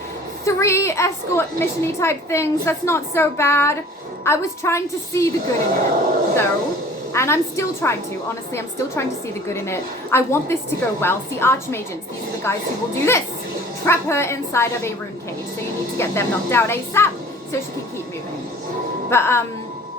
3 escort mission-y type things. That's not so bad. I was trying to see the good in it, though. And I'm still trying to. Honestly, I'm still trying to see the good in it. I want this to go well. See, Archmagents, these are the guys who will do this. Trap her inside of a rune cage. So you need to get them knocked out ASAP so she can keep moving. But,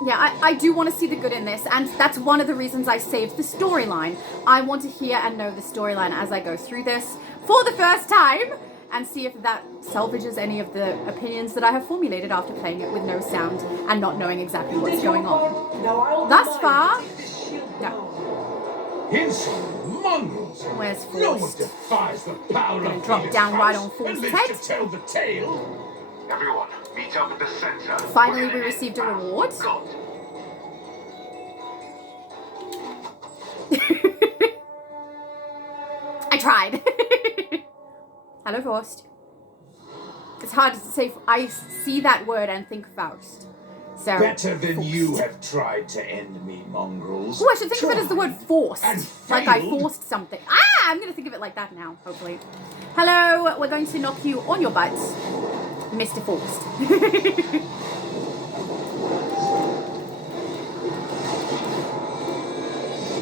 yeah, I do want to see the good in this, and that's one of the reasons I saved the storyline. I want to hear and know the storyline as I go through this for the first time, and see if that salvages any of the opinions that I have formulated after playing it with no sound and not knowing exactly what's going on. Thus far, no. Inside mongrels. Where's Forced? No one defies the power gonna of drop down right on Forced's head. To tell the tale. Everyone, meet up at the center. Finally, we received a reward. God. I tried. Hello, Faust. It's hard to say. I see that word and think Faust. So Better than forced. you have tried to end me, mongrels. Oh, I should think of it as the word forced. And Like I failed. forced something. I'm going to think of it like that now, hopefully. Hello, we're going to knock you on your butt, Mr. Forced.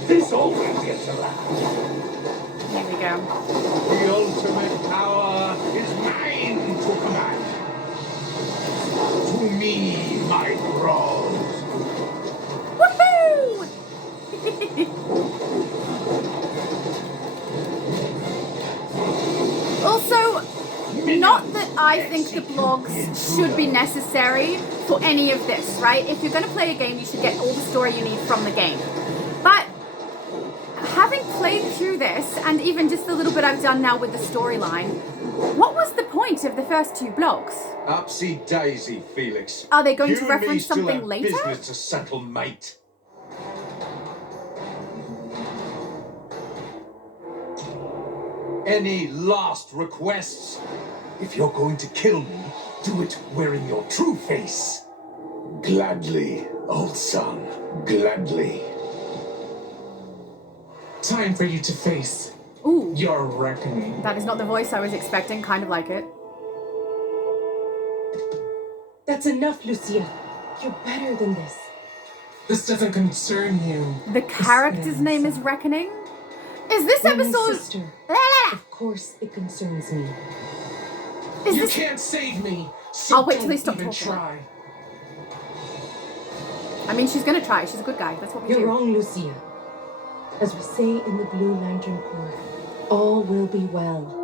This always gets a laugh. Here we go. The ultimate power is mine to command. To me, my bros. Woohoo! Also, not that I think the blogs should be necessary for any of this, right? If you're going to play a game, you should get all the story you need from the game. But having played through this, and even just the little bit I've done now with the storyline, what was the point of the first 2 blogs? Upsy daisy, Felix. Are they going You to and me reference still something have later? Business to settle, mate. Any last requests? If you're going to kill me, do it wearing your true face. Gladly, old son. Gladly. Time for you to face Ooh, your reckoning. that is not the voice I was expecting. Kind of like it. That's enough, Lucia. You're better than this. This doesn't concern you. The character's name is Reckoning? Is this You're my episode... sister. Of course it concerns me. Is You this... can't save me. So I'll wait till don't they stop even talking. try. I mean, she's gonna try. She's a good guy. That's what we You're do. wrong, Lucia. As we say in the Blue Lantern Corps, all will be well.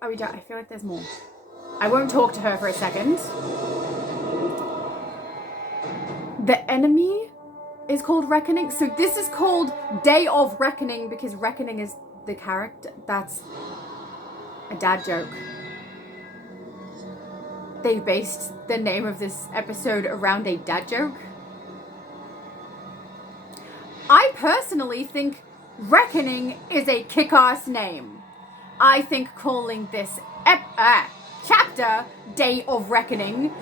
Are we done? I feel like there's more. I won't talk to her for a second. The enemy is called Reckoning. So this is called Day of Reckoning because Reckoning is the character. That's a dad joke. They based the name of this episode around a dad joke. I personally think Reckoning is a kick-ass name. I think calling this chapter Day of Reckoning,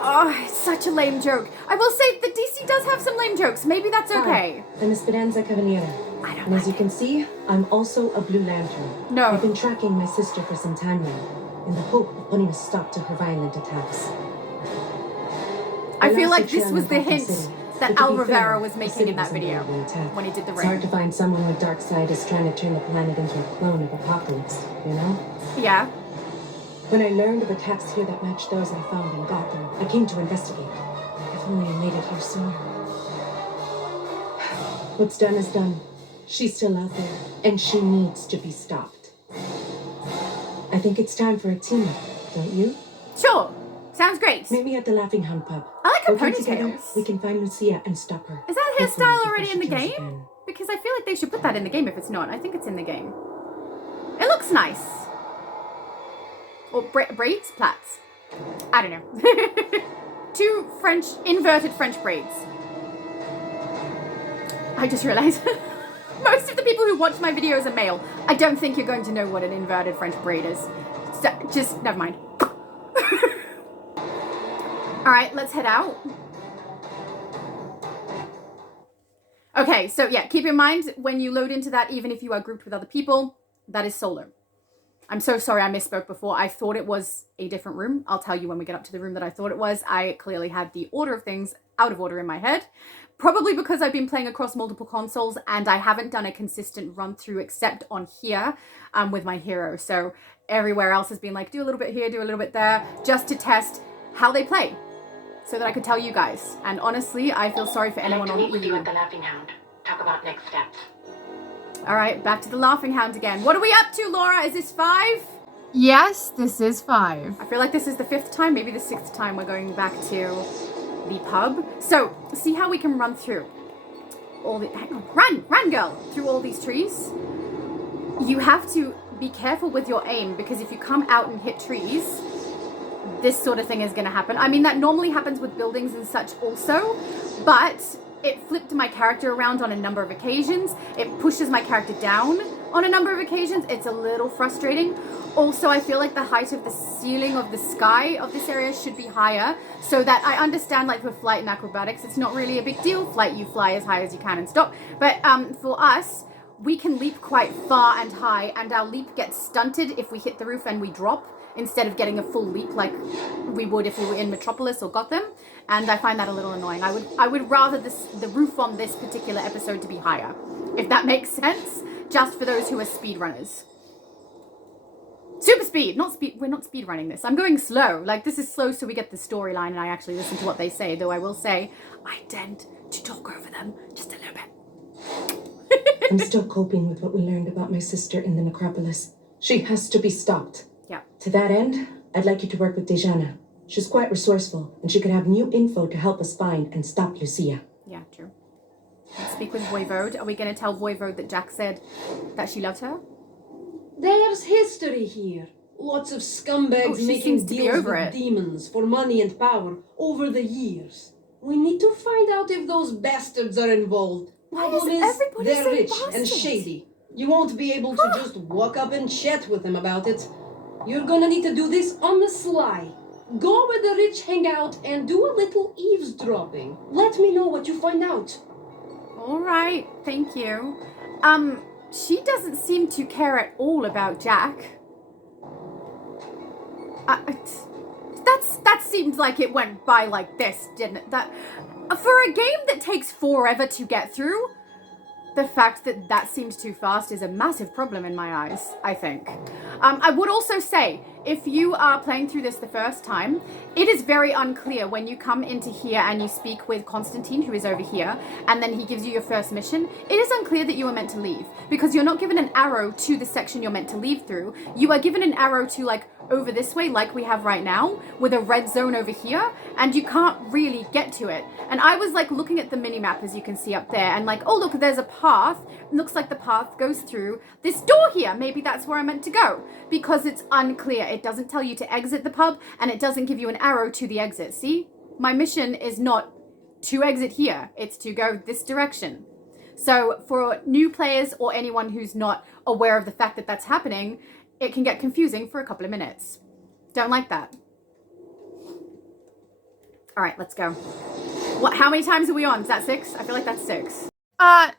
oh, it's such a lame joke. I will say that DC does have some lame jokes. Maybe that's okay. I'm Esperanza Cabanera. I don't And as like you can see, I'm also a Blue Lantern. No. I've been tracking my sister for some time now, in the hope of putting a stop to her violent attacks. I feel lost like the trail this was in the Gotham hint City. that But to Al be Rivera fair, was the making city in that wasn't video badly attacked. when he did the It's hard ring. to find someone with dark side is trying to turn the planet into a clone of Apocalypse, you know? Yeah. When I learned of attacks here that matched those I found in Gotham, I came to investigate. If only I made it here sooner. What's done is done. She's still out there, and she needs to be stopped. I think it's time for a team up, don't you? Sure. Sounds great. Meet me at the Laughing Hound pub. I like her Working together, ponytails. we can find Lucia and stop her. Is that Hopefully hairstyle before already she in the turns game? again. Because I feel like they should put that in the game if it's not. I think it's in the game. It looks nice. Or braids? Plaits. I don't know. Two inverted French braids. I just realized most of the people who watch my videos are male. I don't think you're going to know what an inverted French braid is. So, just, never mind. Alright, let's head out. Okay, so yeah, keep in mind when you load into that, even if you are grouped with other people, that is solo. I'm so sorry I misspoke before. I thought it was a different room. I'll tell you when we get up to the room that I thought it was. I clearly had the order of things out of order in my head. Probably because I've been playing across multiple consoles and I haven't done a consistent run through except on here with my hero. So everywhere else has been like, do a little bit here, do a little bit there, just to test how they play so that I could tell you guys. And honestly, I feel sorry for anyone on I'd like to meet with you EU. at the Laughing Hound. Talk about next steps. All right, back to the Laughing Hound again. What are we up to, Laura? Is this 5? Yes, this is 5. I feel like this is the 5th time, maybe the 6th time we're going back to the pub. So, see how we can run through all the... Hang on, run, girl! Through all these trees. You have to be careful with your aim, because if you come out and hit trees, this sort of thing is going to happen. I mean, that normally happens with buildings and such also, but it flipped my character around on a number of occasions. It pushes my character down on a number of occasions. It's a little frustrating. Also, I feel like the height of the ceiling of the sky of this area should be higher, so that I understand, like with flight and acrobatics, it's not really a big deal. Flight, you fly as high as you can and stop. But for us, we can leap quite far and high, and our leap gets stunted if we hit the roof and we drop, instead of getting a full leap like we would if we were in Metropolis or Gotham. And I find that a little annoying. I would rather the roof on this particular episode to be higher, if that makes sense, just for those who are speedrunners. Super speed, not speed. We're not speed running this. I'm going slow. Like, this is slow so we get the storyline and I actually listen to what they say, though I will say I tend to talk over them just a little bit. I'm still coping with what we learned about my sister in the Necropolis. She has to be stopped. Yeah. To that end, I'd like you to work with Zatanna. She's quite resourceful, and she could have new info to help us find and stop Lucia. Yeah, true. Let's speak with Voivode. Are we going to tell Voivode that Jack said that she loved her? There's history here. Lots of scumbags making deals with demons for money and power over the years. We need to find out if those bastards are involved. Problem is, they're rich and shady. You won't be able to just walk up and chat with them about it. You're gonna need to do this on the sly. Go where the rich hang out and do a little eavesdropping. Let me know what you find out. All right, thank you. She doesn't seem to care at all about Jack. That seemed like it went by like this, didn't it? That for a game that takes forever to get through, the fact that that seems too fast is a massive problem in my eyes, I think. I would also say, if you are playing through this the first time, it is very unclear when you come into here and you speak with Constantine, who is over here, and then he gives you your first mission. It is unclear that you are meant to leave, because you're not given an arrow to the section you're meant to leave through. You are given an arrow to, like, over this way, like we have right now, with a red zone over here, and you can't really get to it. And I was like looking at the minimap, as you can see up there, and like, oh look, there's a path. It looks like the path goes through this door here. Maybe that's where I'm meant to go, because it's unclear. It doesn't tell you to exit the pub, and it doesn't give you an arrow to the exit. See, my mission is not to exit here, it's to go this direction. So for new players or anyone who's not aware of the fact that that's happening, it can get confusing for a couple of minutes. Don't like that. All right, let's go. What? How many times are we on? Is that 6? I feel like that's 6.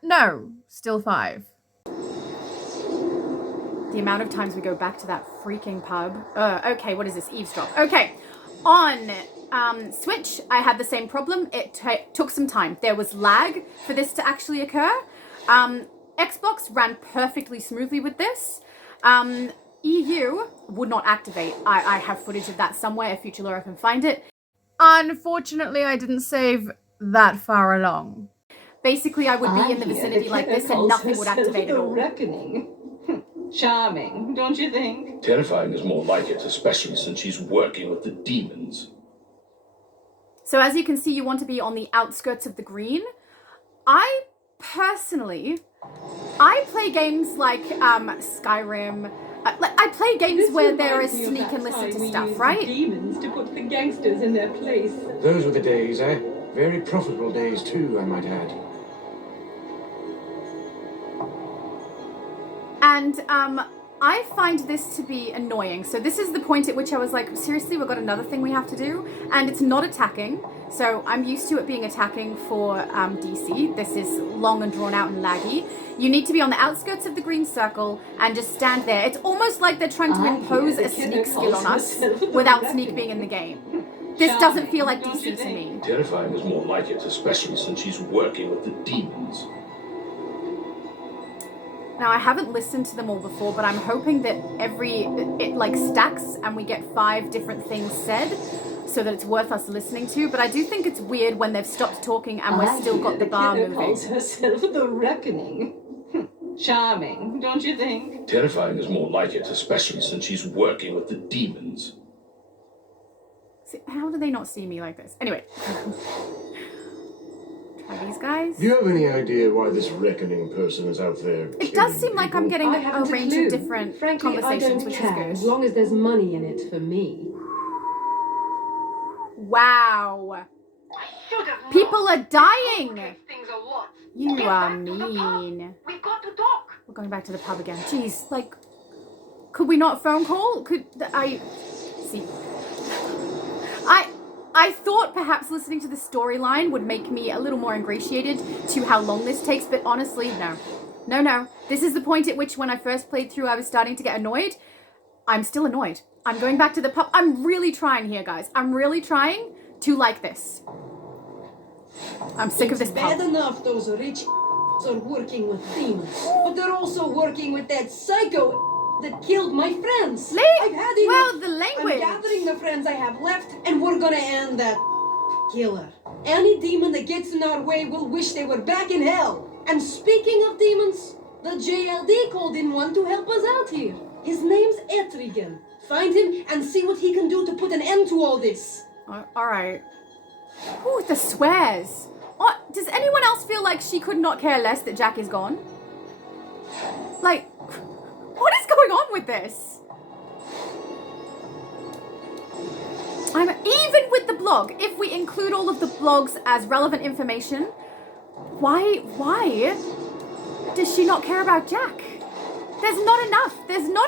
No, still 5. The amount of times we go back to that freaking pub. Okay, what is this? Eavesdrop. Okay, on Switch, I had the same problem. It took some time. There was lag for this to actually occur. Xbox ran perfectly smoothly with this. EU would not activate. I have footage of that somewhere if future Laura can find it. Unfortunately, I didn't save that far along. Basically, I would be in the vicinity like this and nothing would activate at all. Reckoning. Charming, don't you think? Terrifying is more like it, especially since she's working with the demons. So as you can see, you want to be on the outskirts of the green. I personally, I play games like Skyrim. I play games where there is sneak and listen to stuff, right? Demons to put the gangsters in their place. Those were the days, eh? Very profitable days too, I might add. And I find this to be annoying. So this is the point at which I was like, seriously, we've got another thing we have to do. And it's not attacking. So I'm used to it being attacking for DC. This is long and drawn out and laggy. You need to be on the outskirts of the green circle and just stand there. It's almost like they're trying to impose a sneak skill on us without sneak being in the game. This doesn't feel like DC to me. Terrifying is more like it, especially since she's working with the demons. Now, I haven't listened to them all before, but I'm hoping that it like stacks and we get 5 different things said so that it's worth us listening to. But I do think it's weird when they've stopped talking and we've still got the bar moving. Calls herself the Reckoning. Charming, don't you think? Terrifying is more like it, especially since she's working with the demons. See, how do they not see me like this? Anyway. Try these guys. Do you have any idea why this Reckoning person is out there? It does seem like I'm getting a range of different Frankly, conversations, which is good. As long as there's money in it for me. Wow. People are dying. You are mean. We've got to talk. We're going back to the pub again. Jeez, like, could we not phone call? Could I see? I thought perhaps listening to the storyline would make me a little more ingratiated to how long this takes, but honestly, no. No. This is the point at which when I first played through, I was starting to get annoyed. I'm still annoyed. I'm going back to the pub. I'm really trying here, guys. I'm really trying to like this. I'm sick of this pub. Bad enough those rich are working with demons, but they're also working with that psycho that killed my friends. I've had enough. Well, the language. I'm gathering the friends I have left, and we're gonna end that killer. Any demon that gets in our way will wish they were back in hell. And speaking of demons, the JLD called in one to help us out here. His name's Etrigan. Find him and see what he can do to put an end to all this. All right. Ooh, the swears. Oh, does anyone else feel like she could not care less that Jack is gone? Like, what is going on with this? Even with the blog, if we include all of the blogs as relevant information, why does she not care about Jack? There's not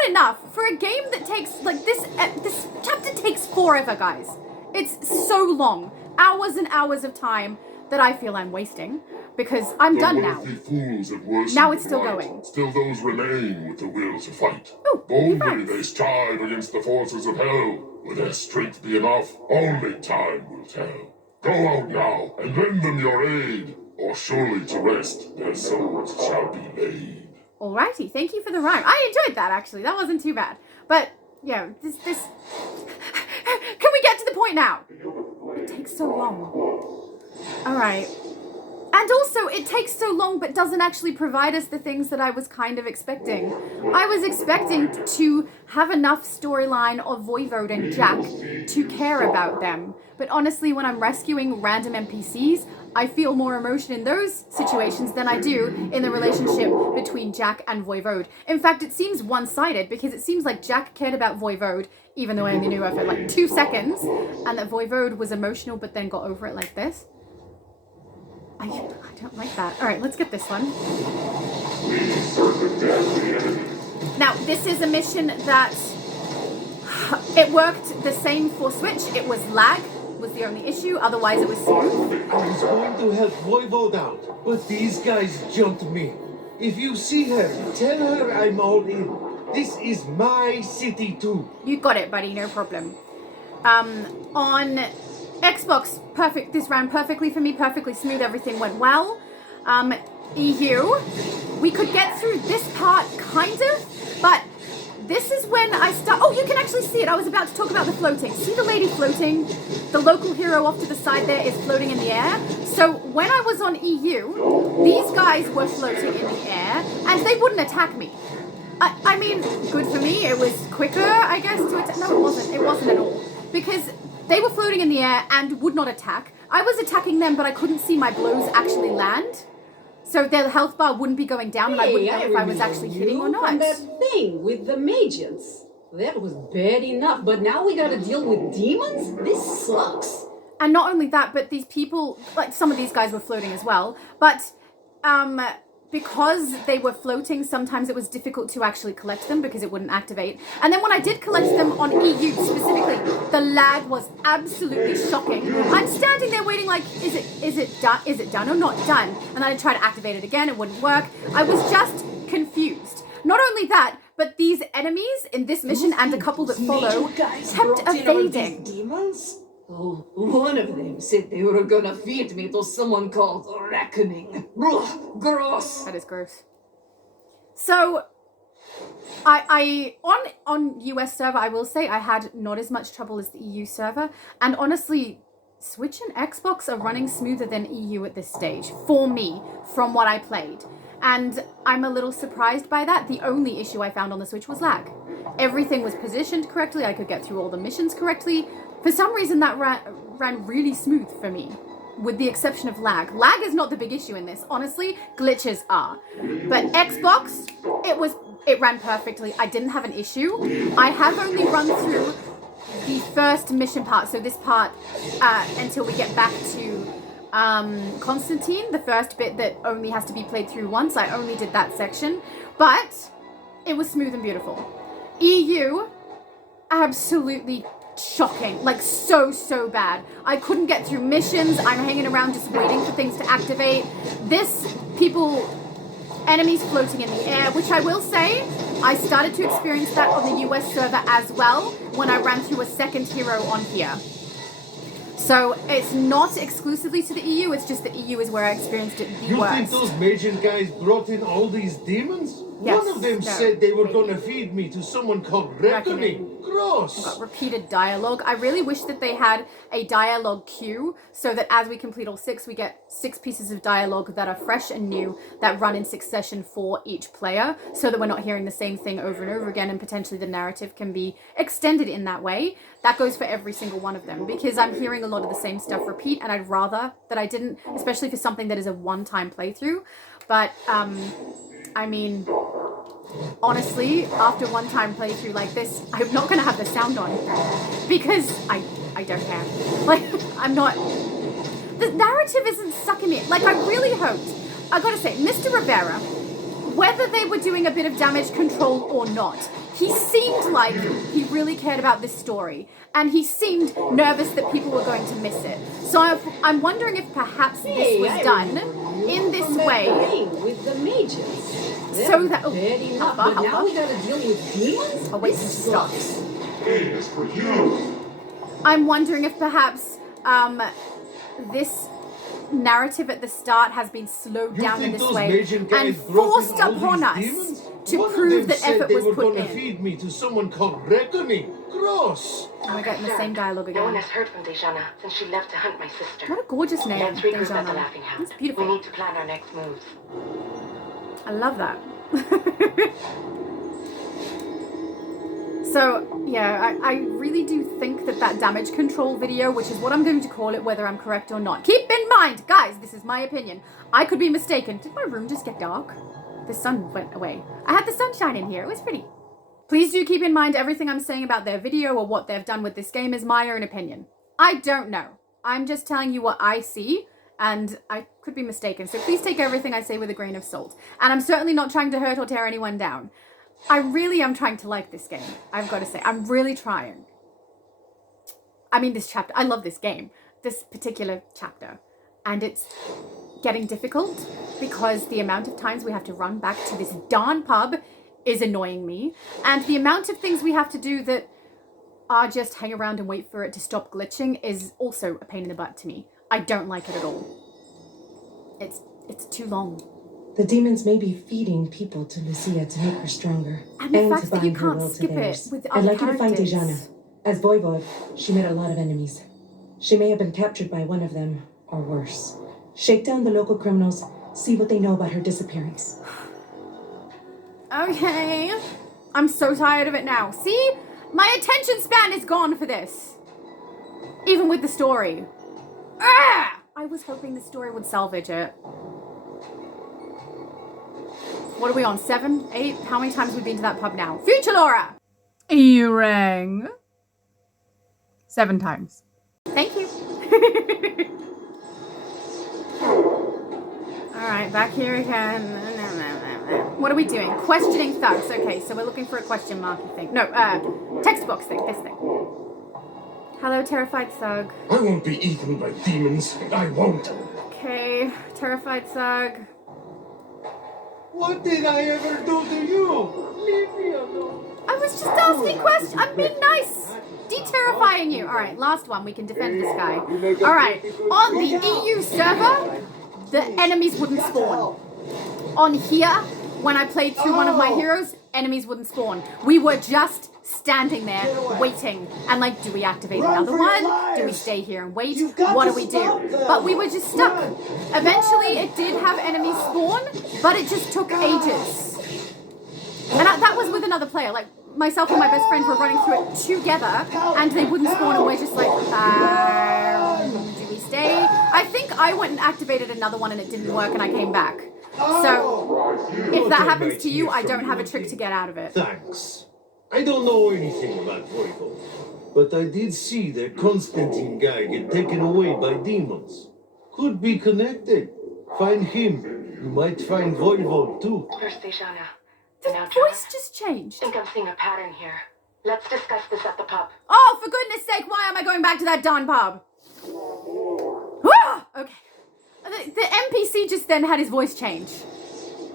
enough for a game that takes, like, this chapter takes forever, guys. It's so long. Hours and hours of time that I feel I'm wasting because I'm done now. Fools that worship Now it's still light, going. Still those remain with the will to fight. Ooh, boldly they strive against the forces of hell. Will their strength be enough? Only time will tell. Go out now and lend them your aid, or surely to rest their souls shall be laid. Alrighty, thank you for the rhyme. I enjoyed that, actually. That wasn't too bad. But, yeah, this... Can we get to the point now? It takes so long. Alright. And also, it takes so long but doesn't actually provide us the things that I was kind of expecting. I was expecting to have enough storyline of Voivode and Jack to care about them. But honestly, when I'm rescuing random NPCs, I feel more emotion in those situations than I do in the relationship between Jack and Voivode. In fact, it seems one-sided because it seems like Jack cared about Voivode, even though I only knew her for like 2 seconds, and that Voivode was emotional but then got over it like this. I don't like that. All right, let's get this one. Now, this is a mission that it worked the same for Switch. It was lag was the only issue. Otherwise, it was smooth. I was going to help Voivode out, but these guys jumped me. If you see her, tell her I'm all in. This is my city too. You got it, buddy. No problem. On Xbox, perfect. This ran perfectly for me. Perfectly smooth. Everything went well. EU, we could get through this part, kind of, but this is when I start... Oh, you can actually see it. I was about to talk about the floating. See the lady floating? The local hero off to the side there is floating in the air. So when I was on EU, these guys were floating in the air, and they wouldn't attack me. I mean, good for me. It was quicker, I guess, to attack. No, it wasn't. It wasn't at all. Because they were floating in the air and would not attack. I was attacking them, but I couldn't see my blows actually land. So their health bar wouldn't be going down, and I wouldn't know if I was actually hitting or not. From that thing with the mages. That was bad enough, but now we gotta deal with demons? This sucks. And not only that, but these people, like some of these guys were floating as well, but because they were floating, sometimes it was difficult to actually collect them because it wouldn't activate. And then when I did collect them on EU specifically, the lag was absolutely shocking. I'm standing there waiting like, is it done or not done? And then I tried to activate it again, it wouldn't work. I was just confused. Not only that, but these enemies in this mission and a couple that follow kept evading. Demons? Oh, one of them said they were gonna feed me to someone called Reckoning. Ugh, gross. That is gross. So, on US server, I will say I had not as much trouble as the EU server, and honestly, Switch and Xbox are running smoother than EU at this stage, for me, from what I played. And I'm a little surprised by that. The only issue I found on the Switch was lag. Everything was positioned correctly, I could get through all the missions correctly. For some reason that ran really smooth for me, with the exception of lag. Lag is not the big issue in this, honestly, glitches are. But Xbox, it ran perfectly, I didn't have an issue. I have only run through the first mission part, so this part until we get back to Constantine, the first bit that only has to be played through once. I only did that section, but it was smooth and beautiful. EU, absolutely shocking, like so bad. I couldn't get through missions. I'm hanging around just waiting for things to activate. Enemies floating in the air, which I will say, I started to experience that on the US server as well when I ran through a second hero on here. So it's not exclusively to the EU, it's just the EU is where I experienced it the worst. You think those Magian guys brought in all these demons? Yes, One of them said they were gonna feed me to someone called Reckoning. Gross! Got repeated dialogue. I really wish that they had a dialogue queue so that as we complete all 6, we get 6 pieces of dialogue that are fresh and new that run in succession for each player so that we're not hearing the same thing over and over again, and potentially the narrative can be extended in that way. That goes for every single one of them because I'm hearing a lot of the same stuff repeat, and I'd rather that I didn't, especially for something that is a one-time playthrough. But I mean, honestly, after one-time playthrough like this, I'm not going to have the sound on because I don't care. Like, I'm not... The narrative isn't sucking me. Like, I really hoped... I gotta say, Mr. Rivera, whether they were doing a bit of damage control or not, he seemed like he really cared about this story, and he seemed nervous that people were going to miss it. So I'm wondering if perhaps this was done in this way. With the mages. So that... But now we gotta deal with demons? Oh, wait, stop. Is for you. I'm wondering if perhaps this narrative at the start has been slowed down in this way and forced upon us to prove that effort was put in. Feed me to someone called Reckoning. Gross! And we're getting the same dialogue again. No one has heard from Zatanna since she left to hunt my sister. What a gorgeous name, Let's regroup at the Zatanna. Laughing Hound. It's beautiful. We need to plan our next moves. I love that. So, yeah, I really do think that damage control video, which is what I'm going to call it, whether I'm correct or not. Keep in mind, guys, this is my opinion. I could be mistaken. Did my room just get dark? The sun went away. I had the sunshine in here. It was pretty. Please do keep in mind everything I'm saying about their video or what they've done with this game is my own opinion. I don't know. I'm just telling you what I see, and I could be mistaken. So please take everything I say with a grain of salt. And I'm certainly not trying to hurt or tear anyone down. I really am trying to like this game, I've got to say. I'm really trying. I mean, this chapter, I love this game, this particular chapter. And it's getting difficult because the amount of times we have to run back to this darn pub is annoying me. And the amount of things we have to do that are just hang around and wait for it to stop glitching is also a pain in the butt to me. I don't like it at all. It's too long. The demons may be feeding people to Lucia to make her stronger. And the fact to that you bind her can't will to skip theirs. it with I'd other like you to find characters. Dejana. As Voivod, she met a lot of enemies. She may have been captured by one of them, or worse. Shake down the local criminals, see what they know about her disappearance. Okay. I'm so tired of it now. See? My attention span is gone for this. Even with the story. Ah! I was hoping the story would salvage it. What are we on? 7? 8? How many times have we been to that pub now? Future Laura! You rang 7 times. Thank you. Alright, back here again. What are we doing? Questioning thugs. Okay, so we're looking for a question marky thing. No, text box thing. This thing. Hello, terrified thug. I won't be eaten by demons, and I won't. Okay, terrified thug. What did I ever do to you? Leave me alone. I was just asking questions. I'm being nice. De-terrifying you. Alright, last one. We can defend this guy. Alright, on the EU server, the enemies wouldn't spawn. On here, when I played through one of my heroes, enemies wouldn't spawn. We were just standing there waiting. And like, do we activate another one? Do we stay here and wait? What do we do? But we were just stuck. Eventually, it did have enemies spawn, but it just took ages. And that was with another player. Like, myself and my best friend were running through it together, and they wouldn't spawn, and we're just like, do we stay? I think I went and activated another one, and it didn't work, and I came back. So, if that happens to you, I don't have a trick to get out of it. Thanks. I don't know anything about Voivod, but I did see that Constantine guy get taken away by demons. Could be connected. Find him. You might find Voivod too. Where's Dejana? The voice just changed. I think I'm seeing a pattern here. Let's discuss this at the pub. Oh, for goodness sake, why am I going back to that darn pub? Ah! Okay. The NPC just then had his voice change.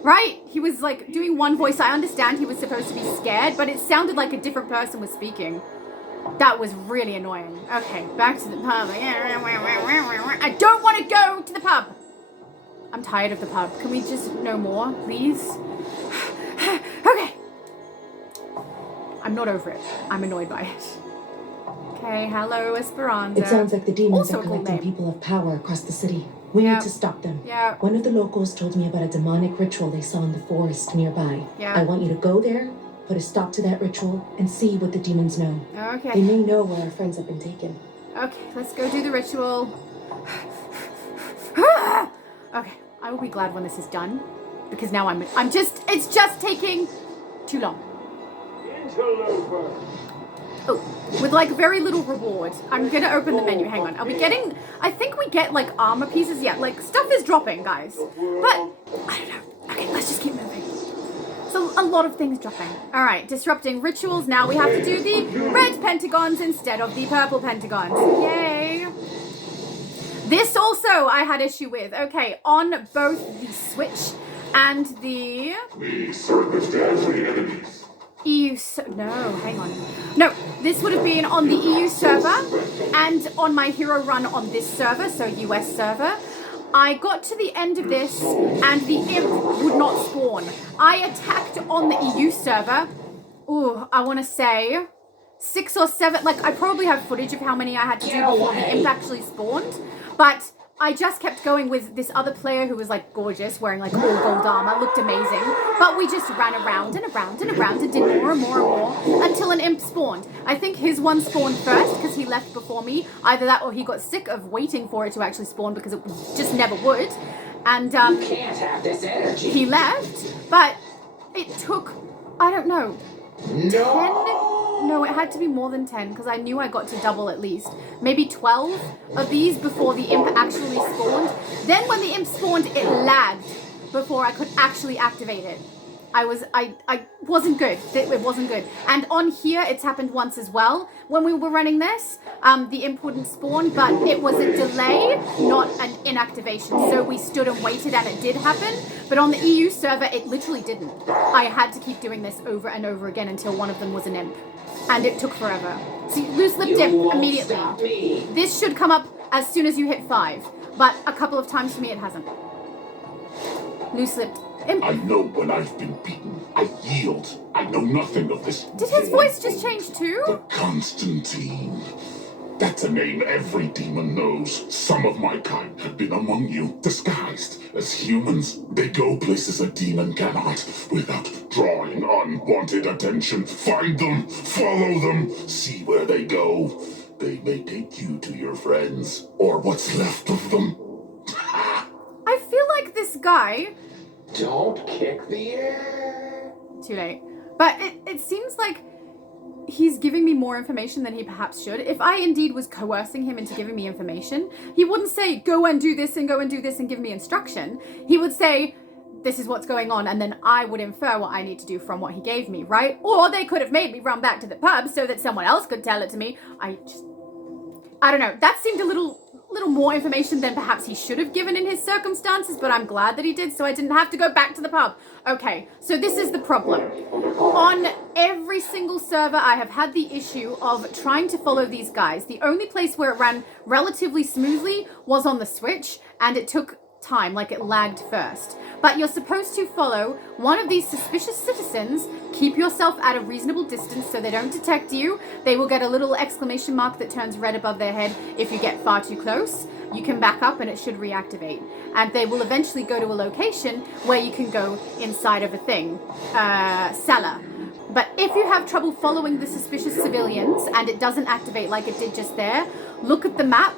Right? He was like doing one voice. I understand he was supposed to be scared, but it sounded like a different person was speaking. That was really annoying. Okay, back to the pub. I don't want to go to the pub. I'm tired of the pub. Can we just know more, please? Okay. I'm not over it. I'm annoyed by it. Okay, hello, Esperanza. It sounds like the demons Also are collecting cool name. people of power across the city. We need to stop them. Yeah. One of the locals told me about a demonic ritual they saw in the forest nearby. Yeah. I want you to go there, put a stop to that ritual, and see what the demons know. Okay. They may know where our friends have been taken. Okay, let's go do the ritual. Okay, I will be glad when this is done. Because now it's just taking too long. Oh, with like very little reward. I'm gonna open the menu. Hang on. Are we getting, I think we get like armor pieces. Yeah, like stuff is dropping, guys. But, I don't know. Okay, let's just keep moving. So a lot of things dropping. All right, disrupting rituals. Now we have to do the red pentagons instead of the purple pentagons. Yay. This also I had issue with. Okay, on both the Switch and the EU, no, hang on. No, this would have been on the EU server and on my hero run on this server, so US server. I got to the end of this and the imp would not spawn. I attacked on the EU server. Ooh, I want to say 6 or 7, like I probably have footage of how many I had to do before the imp actually spawned, but I just kept going with this other player who was like gorgeous, wearing like all gold armor, looked amazing. But we just ran around and around and around and did more and more and more until an imp spawned. I think his one spawned first because he left before me. Either that or he got sick of waiting for it to actually spawn because it just never would. And you can't have this energy. He left, but it took, I don't know, 10? No, it had to be more than 10 because I knew I got to double at least. Maybe 12 of these before the imp actually spawned. Then when the imp spawned, it lagged before I could actually activate it. I wasn't good. It wasn't good. And on here, it's happened once as well. When we were running this, the imp wouldn't spawn, but it was a delay, not an inactivation. So we stood and waited and it did happen. But on the EU server, it literally didn't. I had to keep doing this over and over again until one of them was an imp. And it took forever. See, loose lip dip immediately. This should come up as soon as you hit 5. But a couple of times for me, it hasn't. Loose-lipped. I know when I've been beaten. I yield. I know nothing of this. Did his voice just change too? The Constantine. That's a name every demon knows. Some of my kind have been among you, disguised as humans. They go places a demon cannot, without drawing unwanted attention. Find them, follow them, see where they go. They may take you to your friends, or what's left of them. I feel like this guy... Don't kick the air. Too late. But it seems like he's giving me more information than he perhaps should. If I indeed was coercing him into giving me information, he wouldn't say, go and do this and go and do this and give me instruction. He would say, this is what's going on, and then I would infer what I need to do from what he gave me, right? Or they could have made me run back to the pub so that someone else could tell it to me. I don't know. That seemed a little more information than perhaps he should have given in his circumstances, but I'm glad that he did, so I didn't have to go back to the pub. Okay, so this is the problem. On every single server, I have had the issue of trying to follow these guys. The only place where it ran relatively smoothly was on the Switch, and it took time, like it lagged first. But you're supposed to follow one of these suspicious citizens, keep yourself at a reasonable distance so they don't detect you. They will get a little exclamation mark that turns red above their head if you get far too close. You can back up and it should reactivate. And they will eventually go to a location where you can go inside of a thing, cellar. But if you have trouble following the suspicious civilians and it doesn't activate like it did just there, look at the map.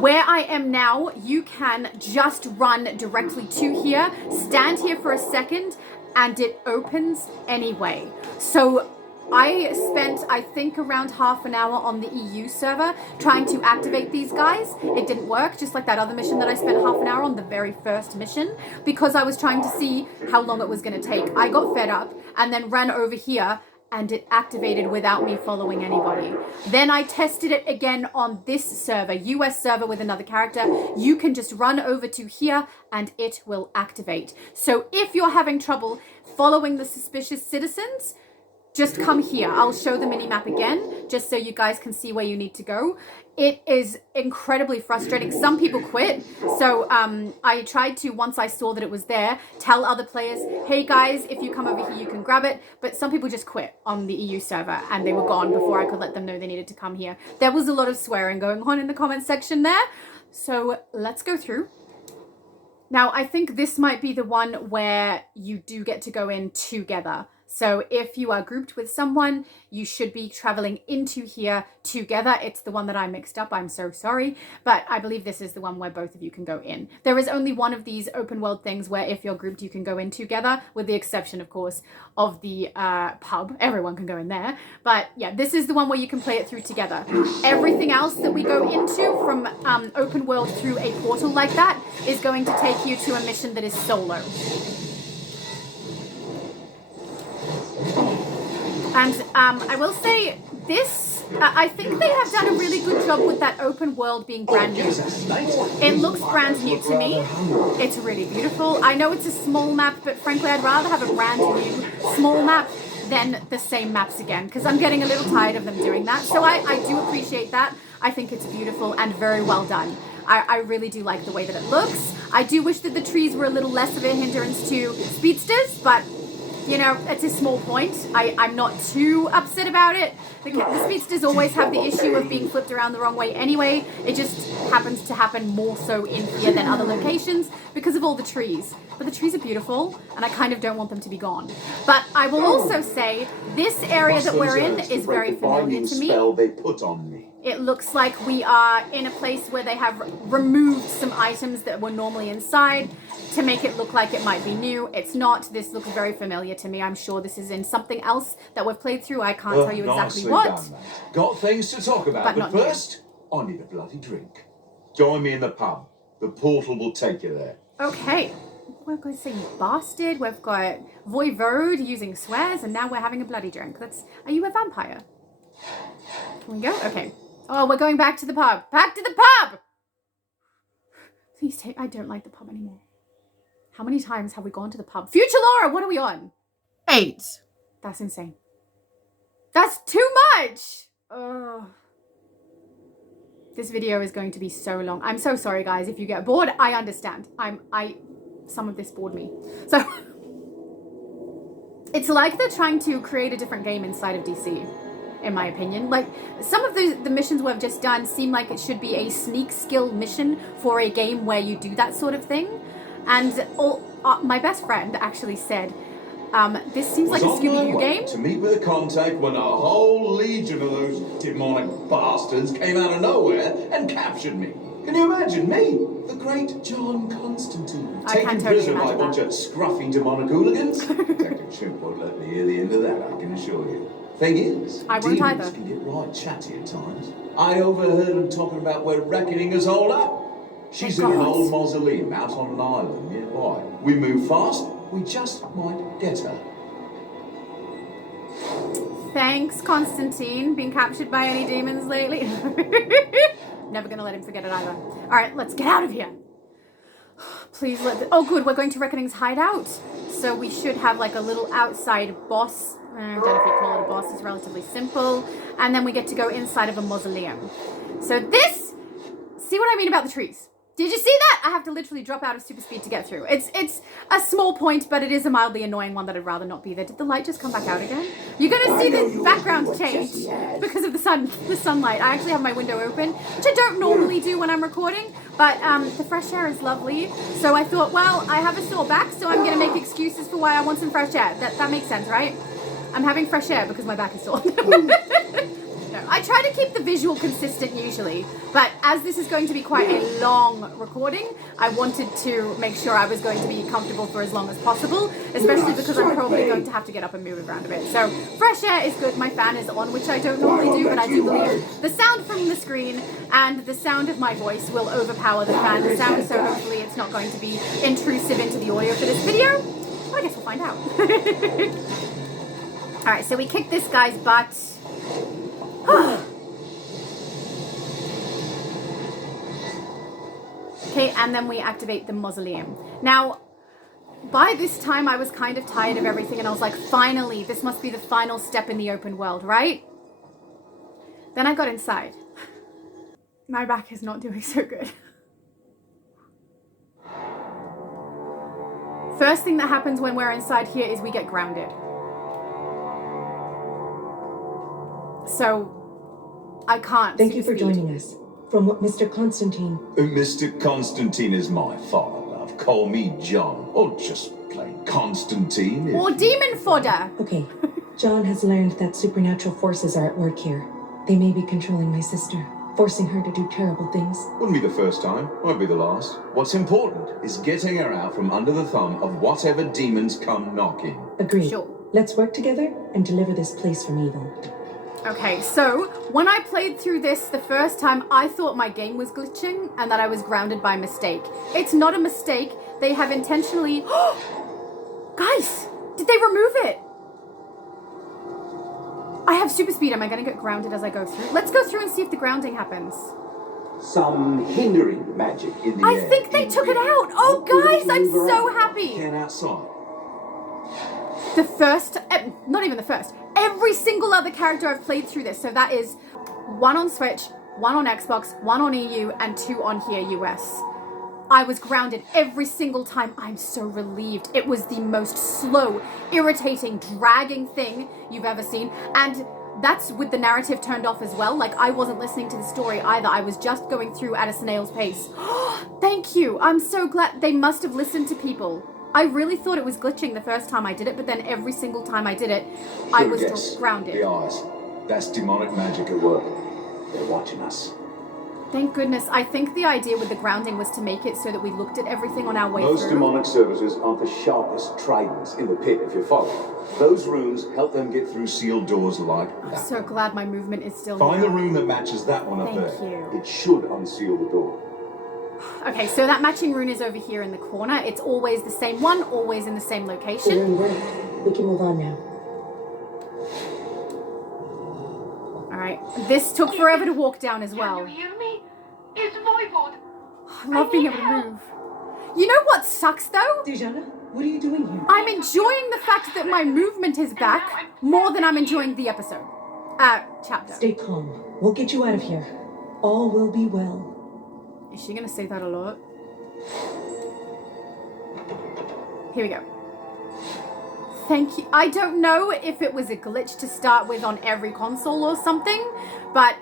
Where I am now, you can just run directly to here, stand here for a second, and it opens anyway. So I spent, I think, around half an hour on the EU server trying to activate these guys. It didn't work, just like that other mission that I spent half an hour on, the very first mission, because I was trying to see how long it was going to take. I got fed up and then ran over here, and it activated without me following anybody. Then I tested it again on this server, US server with another character. You can just run over to here and it will activate. So if you're having trouble following the suspicious citizens, just come here. I'll show the mini-map again, just so you guys can see where you need to go. It is incredibly frustrating. Some people quit. So I tried to, once I saw that it was there, tell other players, hey guys, if you come over here, you can grab it. But some people just quit on the EU server and they were gone before I could let them know they needed to come here. There was a lot of swearing going on in the comment section there. So let's go through. Now, I think this might be the one where you do get to go in together. So if you are grouped with someone, you should be traveling into here together. It's the one that I mixed up. I'm so sorry. But I believe this is the one where both of you can go in. There is only one of these open world things where if you're grouped, you can go in together, with the exception, of course, of the pub. Everyone can go in there. But yeah, this is the one where you can play it through together. Everything else that we go into from open world through a portal like that is going to take you to a mission that is solo. And I will say this, I think they have done a really good job with that open world being brand new. It looks brand new to me. It's really beautiful. I know it's a small map, but frankly, I'd rather have a brand new small map than the same maps again, because I'm getting a little tired of them doing that. So I do appreciate that. I think it's beautiful and very well done. I really do like the way that it looks. I do wish that the trees were a little less of a hindrance to speedsters, but you know, it's a small point. I'm not too upset about it. The speedsters always have the issue of being flipped around the wrong way anyway. It just happens to happen more so in here than other locations because of all the trees. But the trees are beautiful, and I kind of don't want them to be gone. But I will also say, this area that we're in is very familiar to me. They put on me. It looks like we are in a place where they have removed some items that were normally inside to make it look like it might be new. It's not. This looks very familiar to me. I'm sure this is in something else that we've played through. I can't tell you exactly what. Done, Got things to talk about, but first, I need a bloody drink. Join me in the pub. The portal will take you there. Okay. We're going to say bastard. We've got voivode using swears, and now we're having a bloody drink. Are you a vampire? Can we go? Okay. Oh, we're going back to the pub. Back to the pub! Please take... I don't like the pub anymore. How many times have we gone to the pub? Future Laura, what are we on? 8. That's insane. That's too much! Ugh. This video is going to be so long. I'm so sorry, guys. If you get bored, I understand. I some of this bored me. So it's like they're trying to create a different game inside of DC, in my opinion. Like, some of the missions we've just done seem like it should be a sneak skill mission for a game where you do that sort of thing. And my best friend actually said, this seems like a Scooby-Doo game. To meet with a contact when a whole legion of those demonic bastards came out of nowhere and captured me. Can you imagine me, the great John Constantine, taken prisoner by a bunch of scruffy demonic hooligans? Detective Chimp won't let me hear the end of that, I can assure you. Thing is, demons can get right chatty at times. I overheard them talking about where reckoning is holed up. She's in an old mausoleum out on an island nearby. We move fast, we just might get her. Thanks, Constantine. Been captured by any demons lately? Never gonna let him forget it either. Alright, let's get out of here. Please let oh good, we're going to Reckoning's hideout. So we should have like a little outside boss. I don't know if you call it a boss, it's relatively simple. And then we get to go inside of a mausoleum. So this, see what I mean about the trees? Did you see that? I have to literally drop out of super speed to get through. It's a small point, but it is a mildly annoying one that I'd rather not be there. Did the light just come back out again? You're gonna see the background change because of the sunlight. I actually have my window open, which I don't normally do when I'm recording, but the fresh air is lovely. So I thought, well, I have a sore back, so I'm gonna make excuses for why I want some fresh air. That makes sense, right? I'm having fresh air because my back is sore. No, I try to keep the visual consistent usually, but as this is going to be quite a long recording, I wanted to make sure I was going to be comfortable for as long as possible, especially because I'm probably going to have to get up and move around a bit. So fresh air is good, my fan is on, which I don't normally do, but I do believe the sound from the screen and the sound of my voice will overpower the fan sound, so hopefully it's not going to be intrusive into the audio for this video. Well, I guess we'll find out. Alright, so we kicked this guy's butt. Okay, and then we activate the mausoleum. Now, by this time I was kind of tired of everything and I was like, finally, this must be the final step in the open world, right? Then I got inside. My back is not doing so good. First thing that happens when we're inside here is we get grounded. So, I can't. Thank you for joining us. From what Mr. Constantine... Mr. Constantine is my father, love. Call me John. Or just plain Constantine. Or demon fodder. Okay. John has learned that supernatural forces are at work here. They may be controlling my sister, forcing her to do terrible things. Wouldn't be the first time. Won't be the last. What's important is getting her out from under the thumb of whatever demons come knocking. Agreed. Sure. Let's work together and deliver this place from evil. Okay, so when I played through this the first time, I thought my game was glitching and that I was grounded by mistake. It's not a mistake. They have intentionally... Guys, did they remove it? I have super speed. Am I going to get grounded as I go through? Let's go through and see if the grounding happens. Some hindering magic in the air. I think they took it out. Oh, guys, I'm so happy. Get outside. The first... not even the first. Every single other character I've played through this, so that is 1 on Switch, 1 on Xbox, 1 on EU, and 2 on here, US. I was grounded every single time. I'm so relieved. It was the most slow, irritating, dragging thing you've ever seen, and that's with the narrative turned off as well. Like, I wasn't listening to the story either. I was just going through at a snail's pace. Thank you. I'm so glad. They must have listened to people. I really thought it was glitching the first time I did it, but then every single time I did it, I was grounded. The eyes. That's demonic magic at work. They're watching us. Thank goodness. I think the idea with the grounding was to make it so that we looked at everything on our way through. Most demonic servitors aren't the sharpest tridents in the pit, if you follow. Those runes help them get through sealed doors like that. I'm so glad my movement is still Find here. the room that matches that one up there. Thank you. It should unseal the door. Okay, so that matching rune is over here in the corner. It's always the same one, always in the same location. We can move on now. Alright, this took forever to walk down as well. Can you hear me? It's Voivod. I love being able to move. You know what sucks though? Zatanna, what are you doing here? I'm enjoying the fact that my movement is back more than I'm enjoying the episode. Chapter. Stay calm. We'll get you out of here. All will be well. Is she gonna say that a lot? Here we go. Thank you. I don't know if it was a glitch to start with on every console or something, but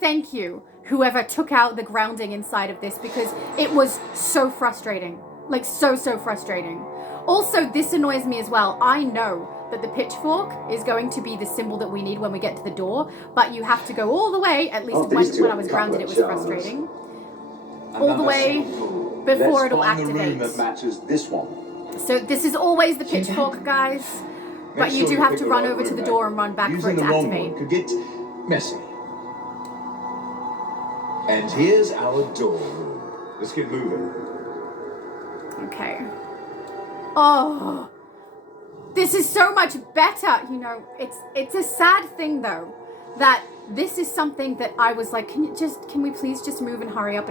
thank you, whoever took out the grounding inside of this, because it was so frustrating. Like, so frustrating. Also, this annoys me as well. I know that the pitchfork is going to be the symbol that we need when we get to the door, but you have to go all the way, at least when I was grounded it was frustrating, all the way before it'll activate. The room that matches this one. So this is always the pitchfork, guys, but you do have to run over to the door and run back for it to activate. Could get messy. And here's our door room. Let's get moving. Okay. Oh, this is so much better. You know, it's a sad thing though, that this is something that I was like, can we please just move and hurry up?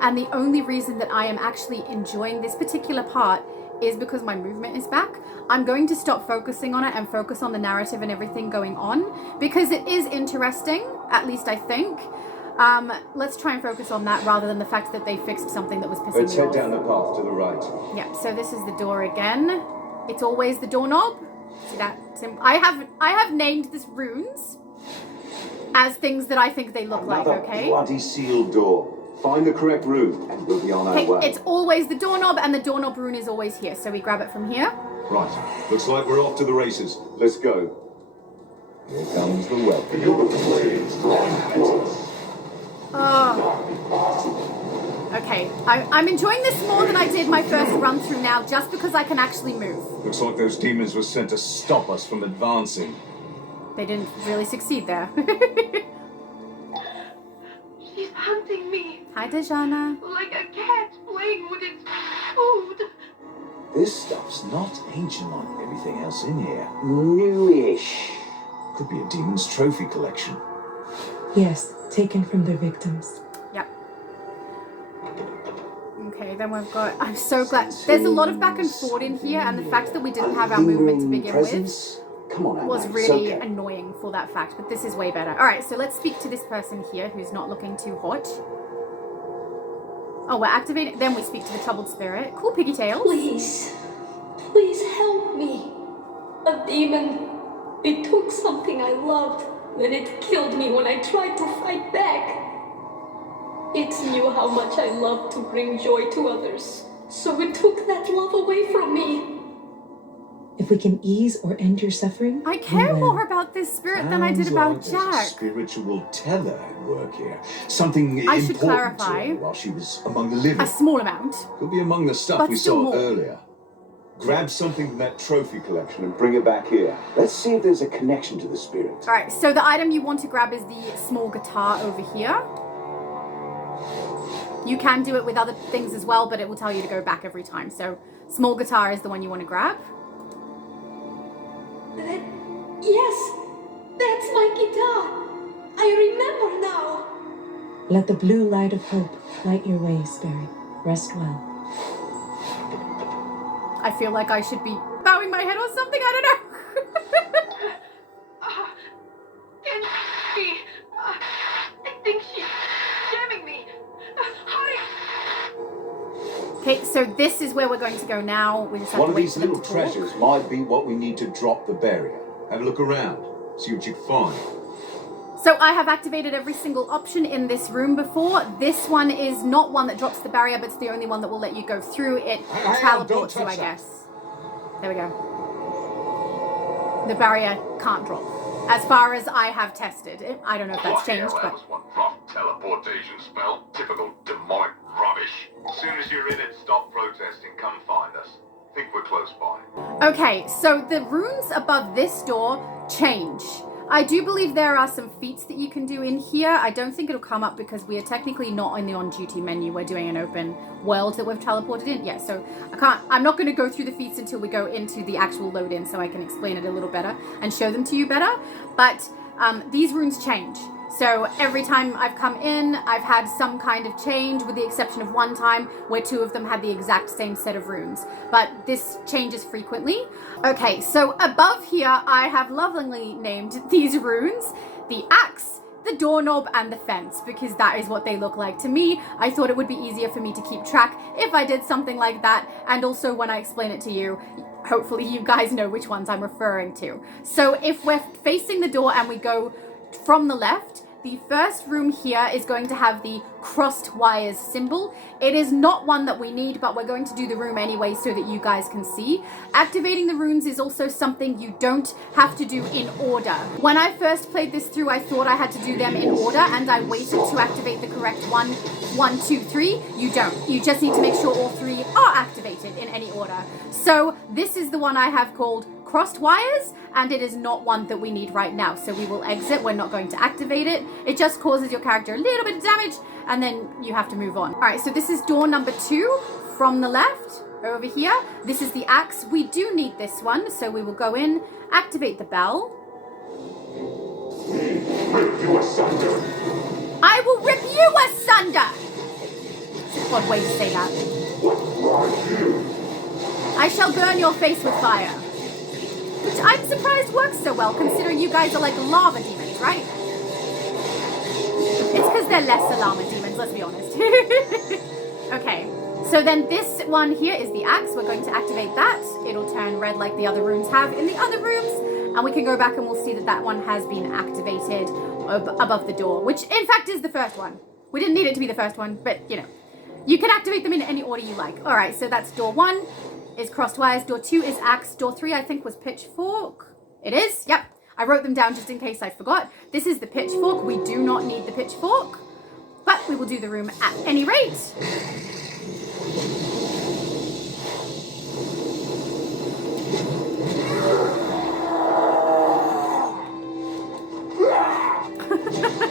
And the only reason that I am actually enjoying this particular part is because my movement is back. I'm going to stop focusing on it and focus on the narrative and everything going on, because it is interesting, at least I think. Let's try and focus on that rather than the fact that they fixed something that was pissing me off. Let's head down the path to the right. Yeah, so this is the door again. It's always the doorknob. See that? I have named these runes as things that I think they look like, okay? Bloody sealed door. Find the correct room and we'll be on our way. It's always the doorknob, and the doorknob rune is always here. So we grab it from here. Right. Looks like we're off to the races. Let's go. Here comes the welcome. Oh. Okay. I'm enjoying this more than I did my first run through now, just because I can actually move. Looks like those demons were sent to stop us from advancing. They didn't really succeed there. She's hunting me. Hi, Zatanna. Like a cat playing with its food. This stuff's not ancient like everything else in here. Newish. Could be a demon's trophy collection. Yes, taken from their victims. Yep. Okay, then we've got... I'm so glad. There's a lot of back and forth in here, and the fact that we didn't have our movement to begin with was really annoying for that fact, but this is way better. All right, so let's speak to this person here who's not looking too hot. Oh, we're activating. Then we speak to the troubled spirit. Cool pigtails. Please help me. A demon. It took something I loved, then it killed me when I tried to fight back. It knew how much I loved to bring joy to others, so it took that love away from me. If we can ease or end your suffering, I care more about this spirit than I did about Sounds like Jack. there's a spiritual teller at work here. Something I should important to clarify. her while she was among the living. A small amount. Could be among the stuff But we still saw more. earlier. Grab something from that trophy collection and Bring it back here. Let's see if there's a connection to the spirit. All right, so the item you want to grab is the small guitar over here. You can do it with other things as well, but it will tell you to go back every time. So small guitar is the one you want to grab. Yes, that's my guitar. I remember now. let the blue light of hope light your way, spirit. Rest well. I feel like I should be bowing my head or something. I don't know. Can she? I think she's jamming me. Hurry! Okay, so this is where we're going to go now. We just have One to of wait these for them little to talk. treasures might be what we need to drop the barrier. Have a look around. See what you can find. So I have activated every single option in this room before. This one is not one that drops the barrier, but it's the only one that will let you go through. It teleports you, I guess. There we go. The barrier can't drop. As far as I have tested it. I don't know if that's changed, That but... was one rough teleportation spell. Typical demonic rubbish. As soon as you're in it, stop protesting. Come find us. Think we're close by. Okay, so the runes above this door change. I do believe there are some feats that you can do in here. I don't think it'll come up because we are technically not in the on-duty menu. We're doing an open world that we've teleported in. Yeah, so I'm not going to go through the feats until we go into the actual load-in so I can explain it a little better and show them to you better. But these runes change. So every time I've come in, I've had some kind of change, with the exception of one time where two of them had the exact same set of runes. But this changes frequently. Okay, so above here, I have lovingly named these runes the Axe, the doorknob and the fence, because that is what they look like to me. I thought it would be easier for me to keep track if I did something like that, and also when I explain it to you, hopefully you guys know which ones I'm referring to. So if we're facing the door and we go from the left, the first room here is going to have the crossed wires symbol. It is not one that we need, but we're going to do the room anyway so that you guys can see. Activating the runes is also something you don't have to do in order. When I first played this through, I thought I had to do them in order, and I waited to activate the correct one, 1, 2, 3. You don't. You just need to make sure all 3 are activated in any order. So this is the one I have called crossed wires, and it is not one that we need right now, so we will exit. We're not going to activate it. It just causes your character a little bit of damage, and then you have to move on. All right, so this is door number 2 from the left over here. This is the axe. We do need this one, so we will go in, activate the bell. I will rip you asunder. It's an odd way to say that. I shall burn your face with fire. Which I'm surprised works so well, considering you guys are like lava demons, right? It's because they're lesser lava demons, let's be honest. Okay, so then this one here is the axe. We're going to activate that. It'll turn red like the other runes have in the other rooms. And we can go back and we'll see that that one has been activated above the door, which in fact is the first one. We didn't need it to be the first one, but you know. You can activate them in any order you like. All right, so that's door 1. Is crossed wires. Door 2 is axe. Door 3 I think was pitchfork. It is, yep. I wrote them down just in case I forgot. This is the pitchfork. We do not need the pitchfork, but we will do the room at any rate.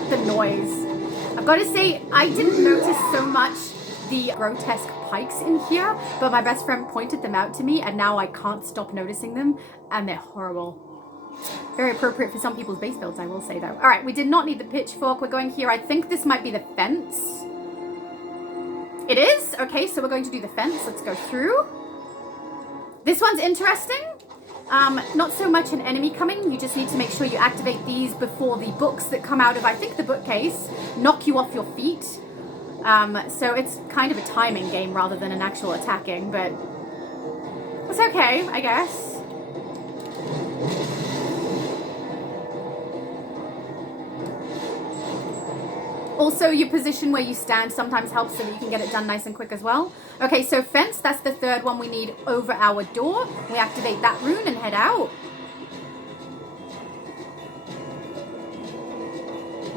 The noise. I've got to say, I didn't notice so much the grotesque pikes in here, but my best friend pointed them out to me, and now I can't stop noticing them, and they're horrible. Very appropriate for some people's base builds, I will say, though. All right, we did not need the pitchfork. We're going here. I think this might be the fence. It is? Okay, so we're going to do the fence. Let's go through. This one's interesting. Not so much an enemy coming. You just need to make sure you activate these before the books that come out of, I think, the bookcase knock you off your feet. So it's kind of a timing game rather than an actual attacking, but it's okay, I guess. Also, your position where you stand sometimes helps so that you can get it done nice and quick as well. Okay, so fence, that's the third one we need over our door. We activate that rune and head out.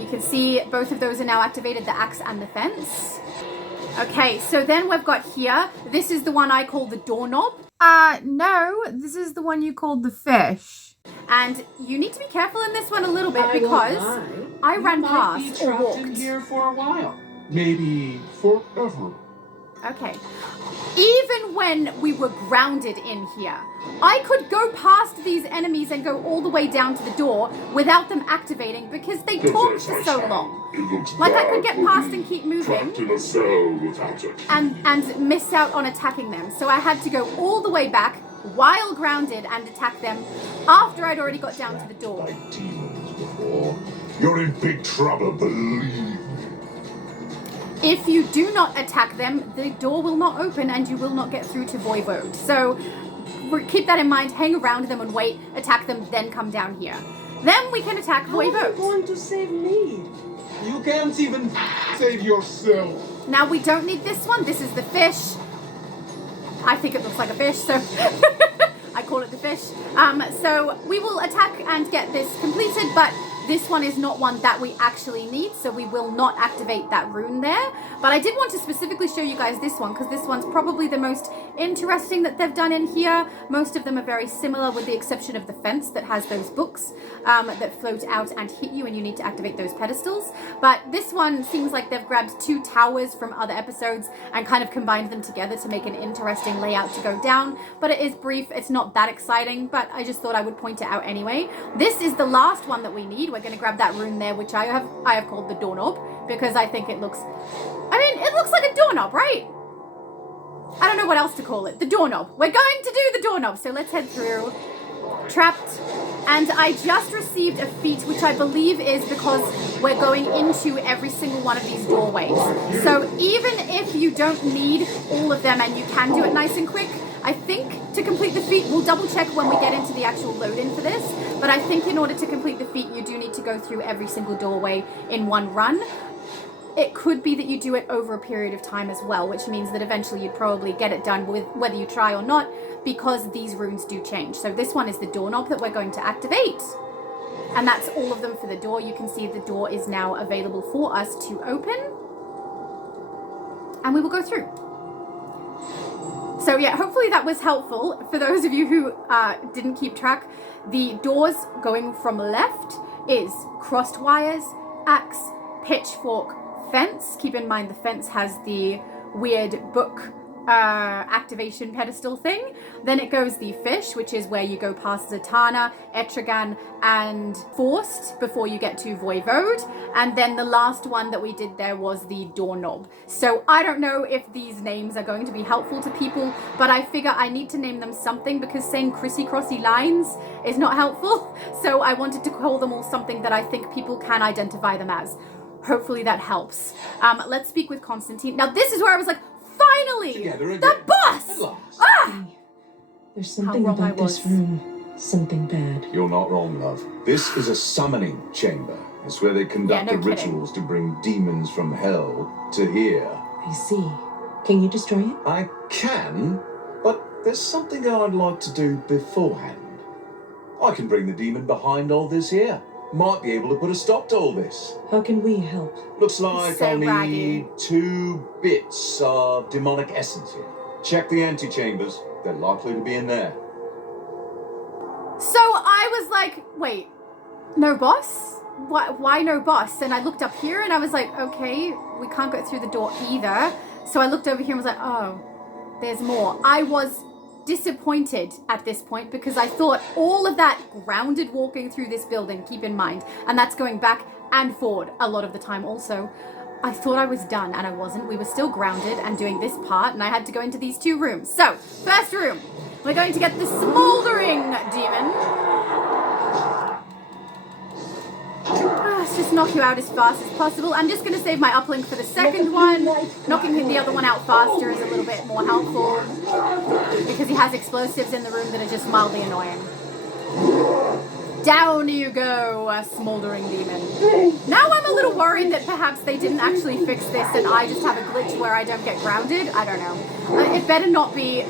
You can see both of those are now activated, the axe and the fence. Okay, so then we've got here, this is the one I call the doorknob. No, this is the one you called the fish. And you need to be careful in this one a little bit because I ran past or walked. In here for a while. Maybe forever. Okay. Even when we were grounded in here, I could go past these enemies and go all the way down to the door without them activating because they talked for so long. Like I could get past and keep moving and miss out on attacking them. So I had to go all the way back while grounded and attack them after I'd already got down to the door. You're in big trouble, believe me. If you do not attack them, the door will not open and you will not get through to Voivode. So keep that in mind, hang around them and wait, attack them, then come down here. Then we can attack Voivode. How are you going to save me? You can't even save yourself. Now we don't need this one. This is the fish. I think it looks like a fish, so I call it the fish. So we will attack and get this completed, but this one is not one that we actually need, so we will not activate that rune there. But I did want to specifically show you guys this one, because this one's probably the most interesting that they've done in here. Most of them are very similar, with the exception of the fence that has those books that float out and hit you, and you need to activate those pedestals. But this one seems like they've grabbed 2 towers from other episodes and kind of combined them together to make an interesting layout to go down. But it is brief, it's not that exciting, but I just thought I would point it out anyway. This is the last one that we need. We're going to grab that rune there, which I have called the doorknob, because I think it looks, it looks like a doorknob, right? I don't know what else to call it. The doorknob. We're going to do the doorknob, so let's head through. Trapped. And I just received a feat, which I believe is because we're going into every single one of these doorways. So even if you don't need all of them and you can do it nice and quick, I think to complete the feat, we'll double check when we get into the actual load-in for this, but I think in order to complete the feat, you do need to go through every single doorway in one run. It could be that you do it over a period of time as well, which means that eventually you'd probably get it done with whether you try or not, because these runes do change. So this one is the doorknob that we're going to activate. And that's all of them for the door. You can see the door is now available for us to open. And we will go through. So yeah, hopefully that was helpful. For those of you who didn't keep track, the doors going from left is crossed wires, axe, pitchfork, fence. Keep in mind the fence has the weird book activation pedestal thing. Then it goes the fish, which is where you go past Zatanna, Etrigan, and Forced before you get to Voivode. And then the last one that we did there was the doorknob. So I don't know if these names are going to be helpful to people, but I figure I need to name them something because saying crissy-crossy lines is not helpful. So I wanted to call them all something that I think people can identify them as. Hopefully that helps. Let's speak with Constantine. Now this is where I was like, finally! The boss! Ah! There's something about this room. Something bad. You're not wrong, love. This is a summoning chamber. It's where they conduct the rituals to bring demons from hell to here. I see. Can you destroy it? I can, but there's something I'd like to do beforehand. I can bring the demon behind all this here. Might be able to put a stop to all this. How can we help? Looks like I'll need 2 bits of demonic essence here. Check the antechambers. They're likely to be in there. So I was like, wait, no boss? Why no boss? And I looked up here and I was like, okay, we can't go through the door either. So I looked over here and was like, oh, there's more. I was disappointed at this point because I thought all of that grounded walking through this building, keep in mind, and that's going back and forward a lot of the time also. I thought I was done and I wasn't. We were still grounded and doing this part and I had to go into these 2 rooms. So, first room, we're going to get the smoldering demon. Let's just knock you out as fast as possible. I'm just going to save my uplink for the second one. Knocking the other one out faster is a little bit more helpful because he has explosives in the room that are just mildly annoying. Down you go, smoldering demon. Now I'm a little worried that perhaps they didn't actually fix this and I just have a glitch where I don't get grounded. I don't know. It better not be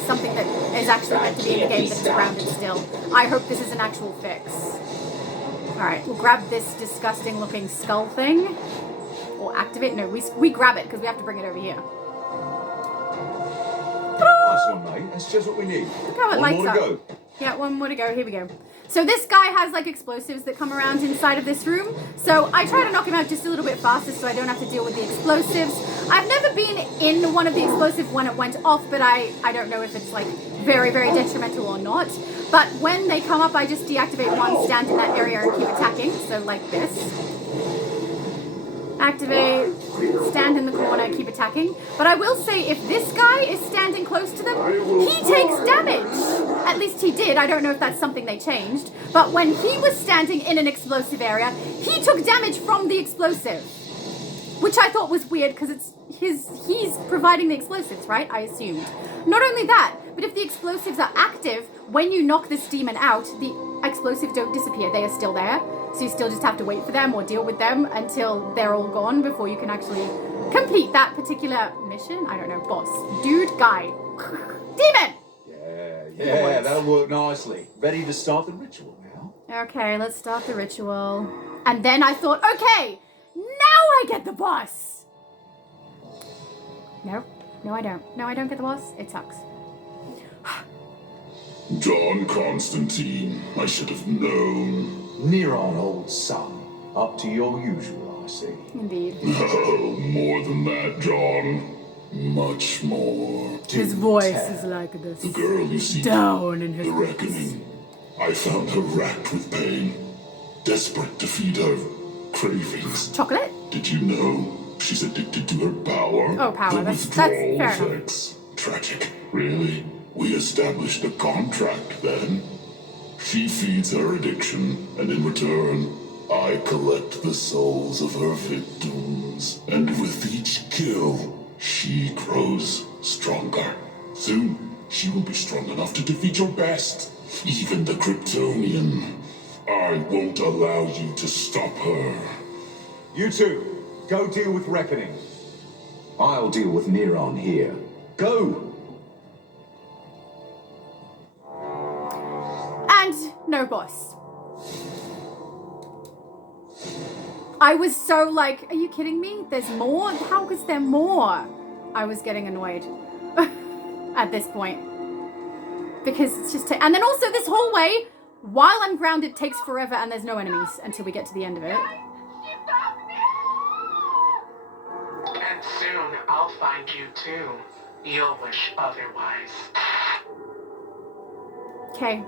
something that is actually meant to be in the game that's grounded still. I hope this is an actual fix. Alright, we'll grab this disgusting looking skull thing. Or activate. No, we grab it because we have to bring it over here. Nice one, mate. That's just what we need. Look how it lights up. Go. Yeah, one more to go. Here we go. So this guy has like explosives that come around inside of this room. So I try to knock him out just a little bit faster so I don't have to deal with the explosives. I've never been in one of the explosives when it went off, but I don't know if it's like very, very detrimental or not. But when they come up, I just deactivate one, stand in that area and keep attacking. So like this. Activate, stand in the corner, keep attacking. But I will say, if this guy is standing close to them, he takes damage. At least he did. I don't know if that's something they changed. But when he was standing in an explosive area, he took damage from the explosive. Which I thought was weird, because he's providing the explosives, right? I assumed. Not only that, but if the explosives are active, when you knock this demon out, the explosives don't disappear. They are still there. So you still just have to wait for them or deal with them until they're all gone before you can actually complete that particular mission. I don't know, boss. Dude, guy. Demon! Yeah, that'll work nicely. Ready to start the ritual now? Okay, let's start the ritual. And then I thought, okay, now I get the boss! No, I don't. No, I don't get the boss. It sucks. John Constantine, I should have known. Neron, old son. Up to your usual, I see. Indeed. Oh, more than that, John. Much more. His voice is like this. The girl you see down in his the reckoning. I found her racked with pain, desperate to feed her cravings. Chocolate? Did you know she's addicted to her power? Oh, power. The That's fair enough. effects. Tragic. Really? We established a contract then. She feeds her addiction, and in return, I collect the souls of her victims. And with each kill, she grows stronger. Soon, she will be strong enough to defeat your best, even the Kryptonian. I won't allow you to stop her. You two, go deal with Reckoning. I'll deal with Neron here. Go! And no boss. I was so like, are you kidding me? There's more? How is there more? I was getting annoyed at this point. Because it's just... and then also this hallway, while I'm grounded, takes forever and there's no enemies until we get to the end of it. And soon I'll find you too. You'll wish otherwise. Okay.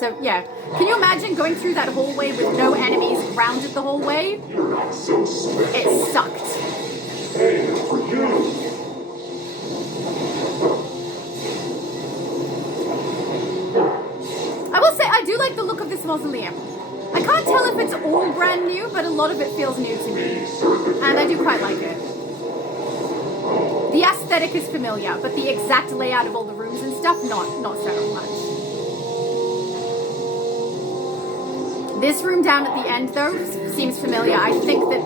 So, yeah. Can you imagine going through that hallway with no enemies grounded the whole way? It sucked. I will say, I do like the look of this mausoleum. I can't tell if it's all brand new, but a lot of it feels new to me. And I do quite like it. The aesthetic is familiar, but the exact layout of all the rooms and stuff, not so much. This room down at the end, though, seems familiar. I think that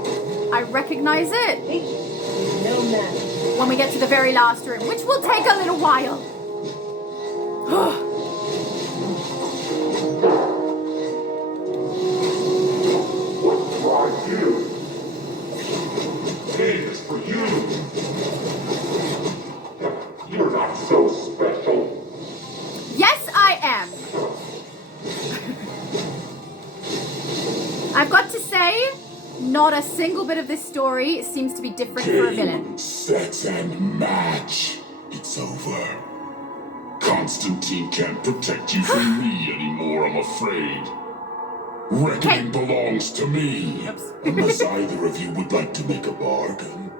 I recognize it when we get to the very last room, which will take a little while. For you. You're not so special. Yes, I am. I've got to say, not a single bit of this story seems to be different for a villain. Set and match. It's over. Constantine can't protect you from me anymore, I'm afraid. Reckoning belongs to me. Unless either of you would like to make a bargain.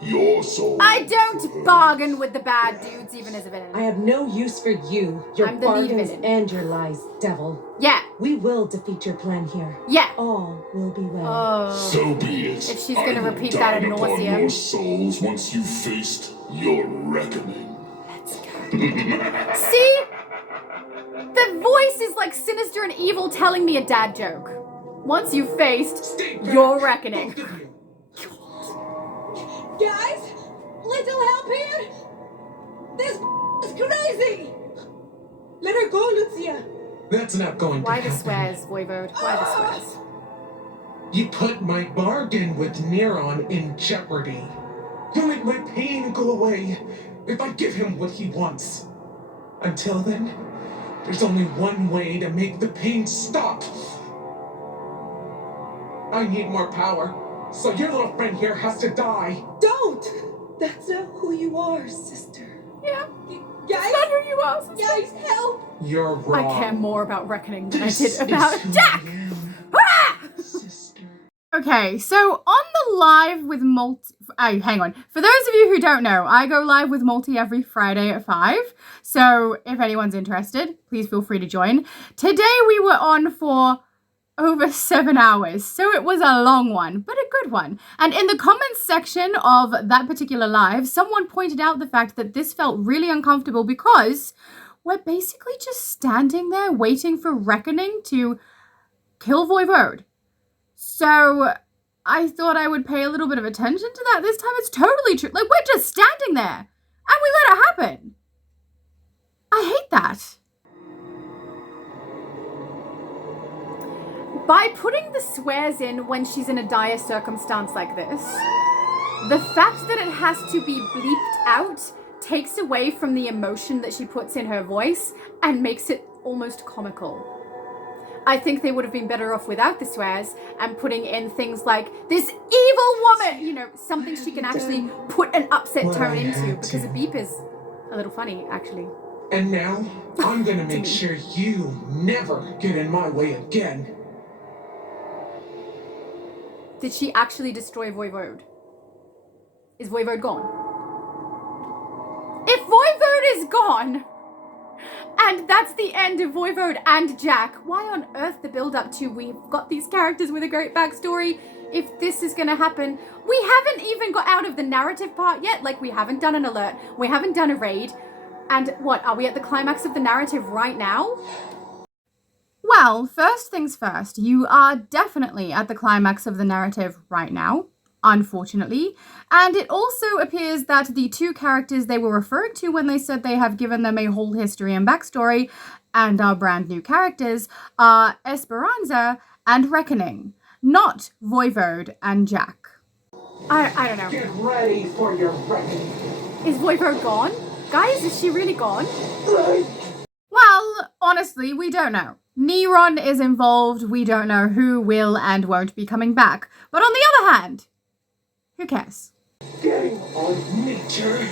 Your soul. I don't bargain with the bad dudes, even as a villain. I have no use for you, your I'm the lead bargains villain. and your lies, devil. Yeah. We will defeat your plan here. Yeah. All will be well. Oh. So be it. If she's gonna repeat that ad Dine upon nauseam. your souls once you've faced your reckoning. Let's go. See? The voice is like sinister and evil telling me a dad joke. Once you've faced your reckoning. Guys, little help here. This is crazy. Let her go, Lucia. That's not going Why to the happen. swears, Voivode? Why the swears? You put my bargain with Neron in jeopardy. You'll make my pain go away if I give him what he wants. Until then, there's only one way to make the pain stop. I need more power, so your little friend here has to die. Don't. That's not who you are, sister. Yeah. Guys, That's not who you are, sister. Guys, help. You're wrong. I care more about reckoning than This I did about is who Jack! I am, Ah! sister. Okay, so on the live with Multi... Oh, hang on. For those of you who don't know, I go live with Multi every Friday at 5. So if anyone's interested, please feel free to join. Today we were on for over 7 hours, so it was a long one, but a good one. And in the comments section of that particular live, someone pointed out the fact that this felt really uncomfortable because we're basically just standing there waiting for Reckoning to kill Voivode. So I thought I would pay a little bit of attention to that this time. It's totally true. Like, we're just standing there and we let it happen. I hate that. By putting the swears in when she's in a dire circumstance like this, the fact that it has to be bleeped out takes away from the emotion that she puts in her voice and makes it almost comical. I think they would have been better off without the swears and putting in things like, this evil woman, you know, something she can actually put an upset tone into, because a beep is a little funny, actually. And now, I'm gonna make sure you never get in my way again. Did she actually destroy Voivode? Is Voivode gone? If Voivode is gone, And that's the end of Voivode and Jack. Why on earth the build-up to we've got these characters with a great backstory if this is going to happen? We haven't even got out of the narrative part yet. Like, we haven't done an alert. We haven't done a raid. And what, are we at the climax of the narrative right now? Well, first things first, you are definitely at the climax of the narrative right now, unfortunately. And it also appears that the two characters they were referring to when they said they have given them a whole history and backstory and are brand new characters are Esperanza and Reckoning, not Voivode and Jack. I don't know. Get ready for your reckoning. Is Voivode gone? Guys, is she really gone? Well, honestly, we don't know. Neron is involved, we don't know who will and won't be coming back. But on the other hand, who cares? Getting on nature.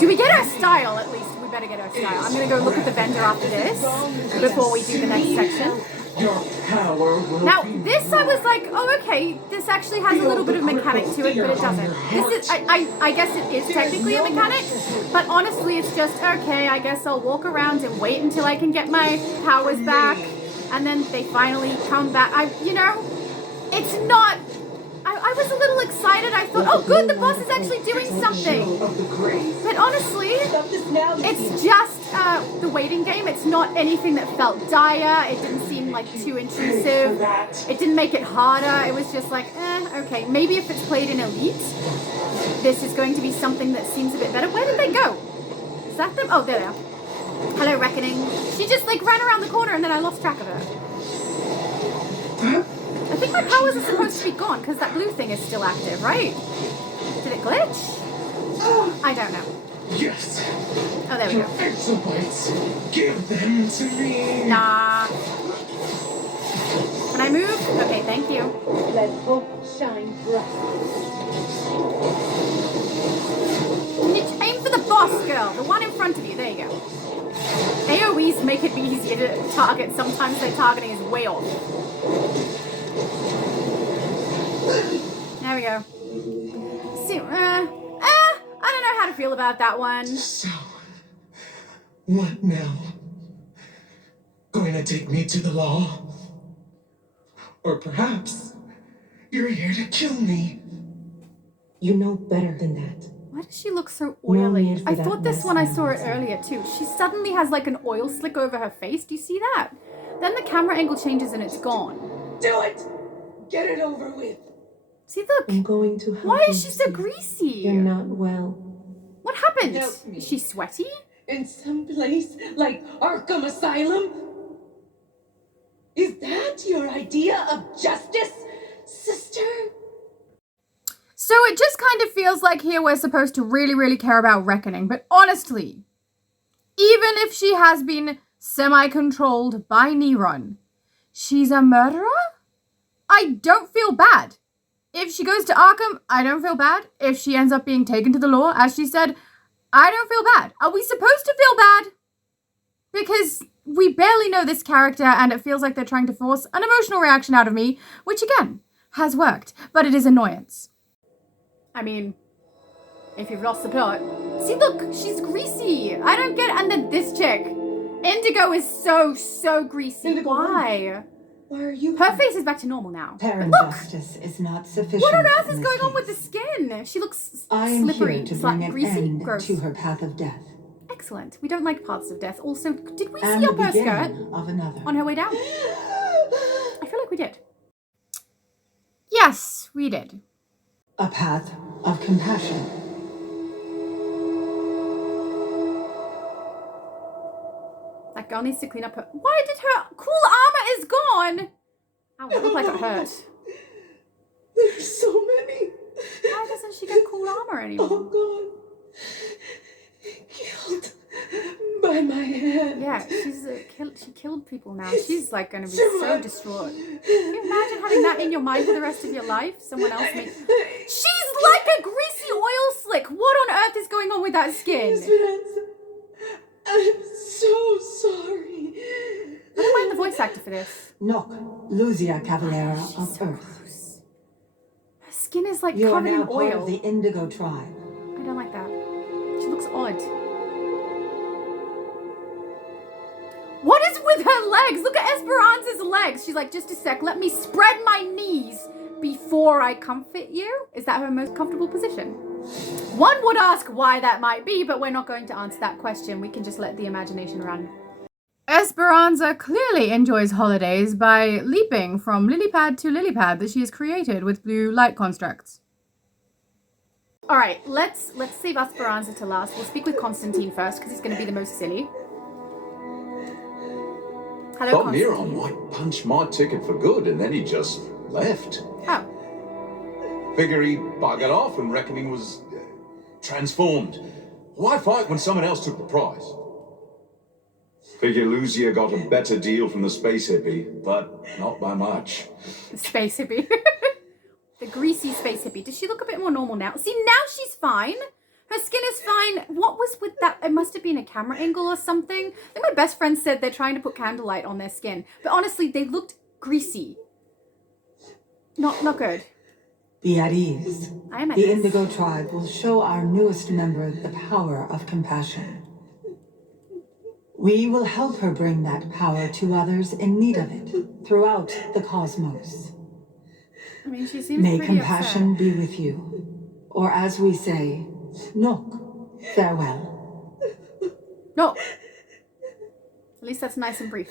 Do we get our style at least? We better get our style. I'm gonna go look at the vendor after this, before we do the next section. Your power will Now, this I was like, oh okay, this actually has a little bit of mechanic to it, but it doesn't. This is, I guess it is technically a mechanic, but honestly it's just, okay, I guess I'll walk around and wait until I can get my powers back, and then they finally come back. You know, it's not, I was a little excited. I thought, oh good, the boss is actually doing something. But honestly, it's just the waiting game. It's not anything that felt dire. It didn't seem like too intrusive. It didn't make it harder. It was just like, okay. Maybe if it's played in Elite, this is going to be something that seems a bit better. Where did they go? Is that them? Oh, there they are. Hello, Reckoning. She just like ran around the corner and then I lost track of her. I think my powers are supposed to be gone because that blue thing is still active, right? Did it glitch? I don't know. Yes. Oh, there we go. Exobytes. Give them to me. Nah. Can I move? Okay, thank you. Let hope shine bright. Aim for the boss, girl. The one in front of you. There you go. AoEs make it be easier to target. Sometimes their targeting is way off. There we go. See, I don't know how to feel about that one. So, what now? Going to take me to the law? Or perhaps you're here to kill me. You know better than that. Why does she look so No oily? need for I that thought this mess, when I saw it Nancy. earlier too. She suddenly has like an oil slick over her face. Do you see that? Then the camera angle changes and it's gone. Do it! Get it over with. See, look. I'm going to help Why you, is she so Steve. greasy? You're not well. What happened? Help me. Is she sweaty? In some place like Arkham Asylum? Is that your idea of justice, sister? So it just kind of feels like here we're supposed to really, really care about Reckoning. But honestly, even if she has been semi-controlled by Neron, she's a murderer? I don't feel bad. If she goes to Arkham, I don't feel bad. If she ends up being taken to the law, as she said, I don't feel bad. Are we supposed to feel bad? Because we barely know this character and it feels like they're trying to force an emotional reaction out of me, which again, has worked, but it is annoyance. I mean, if you've lost the plot. See, look, she's greasy. I don't get it. And then this chick. Indigo is so greasy. Indigo, why? Why are you? Her face is back to normal now. But Parent look, justice is not sufficient. what on earth in is this going on case. with the skin? She looks I am slippery, here to bring an greasy, end gross. to her path of death. Excellent. We don't like paths of death. Also, did we And see the up her skirt beginning of another. on her way down? I feel like we did. Yes, we did. A path of compassion. That girl needs to clean up her... Why did her cool armor is gone? Ow, it looked like it hurt. There's so many. Why doesn't she get cool armor anymore? Oh God. Killed by my hand. Yeah, she killed people now. She's like going to be so distraught. Can you imagine having that in your mind for the rest of your life? Someone else made... She's like a greasy oil slick. What on earth is going on with that skin? Esperanza, I'm so sorry. I don't mind the voice actor for this. Noc, Luzia Cavalera of so Earth. gross. Her skin is like You are covered now in part oil. of the Indigo tribe. I don't like that. She looks odd. at her legs. Look at Esperanza's legs. She's like, just a sec. Let me spread my knees before I comfort you. Is that her most comfortable position? One would ask why that might be, but we're not going to answer that question. We can just let the imagination run. Esperanza clearly enjoys holidays by leaping from lily pad to lily pad that she has created with blue light constructs. All right, let's save Esperanza to last. We'll speak with Constantine first because he's going to be the most silly. Hello, Thought Constantine. Neron might punch my ticket for good, and then he just left. Oh. Figure he buggered off and reckoning was transformed. Why fight when someone else took the prize? Figure Lucia got a better deal from the space hippie, but not by much. The space hippie. The greasy space hippie. Does she look a bit more normal now? See, now she's fine. Her skin is fine. What was with that? It must have been a camera angle or something. I think my best friend said they're trying to put candlelight on their skin. But honestly, they looked greasy. Not good. Be at ease. I am at The ease. Indigo tribe will show our newest member the power of compassion. We will help her bring that power to others in need of it throughout the cosmos. I mean, she seems May pretty compassion upset. be with you. Or as we say, Nok, farewell. No. At least that's nice and brief.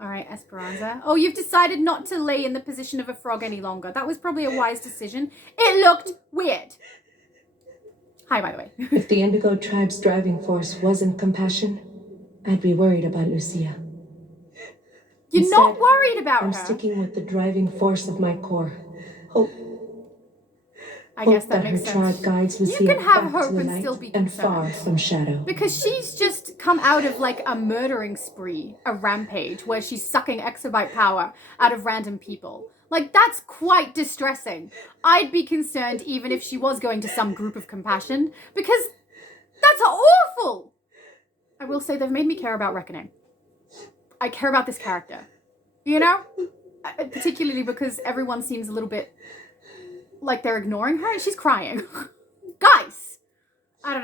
All right, Esperanza. Oh, you've decided not to lay in the position of a frog any longer. That was probably a wise decision. It looked weird. Hi, by the way. If the Indigo tribe's driving force wasn't compassion, I'd be worried about Lucia. You're Instead, not worried about I'm her. sticking with the driving force of my core. Hope. I guess Hope that her makes sense. tribe guides Lucia You can have back hope to the and light still be and concerned. far from shadow. Because she's just come out of like a murdering spree, a rampage, where she's sucking exabyte power out of random people. Like, that's quite distressing. I'd be concerned even if she was going to some group of compassion, because that's awful. I will say they've made me care about Reckoning. I care about this character. You know? Particularly because everyone seems a little bit like they're ignoring her and she's crying. Guys! I don't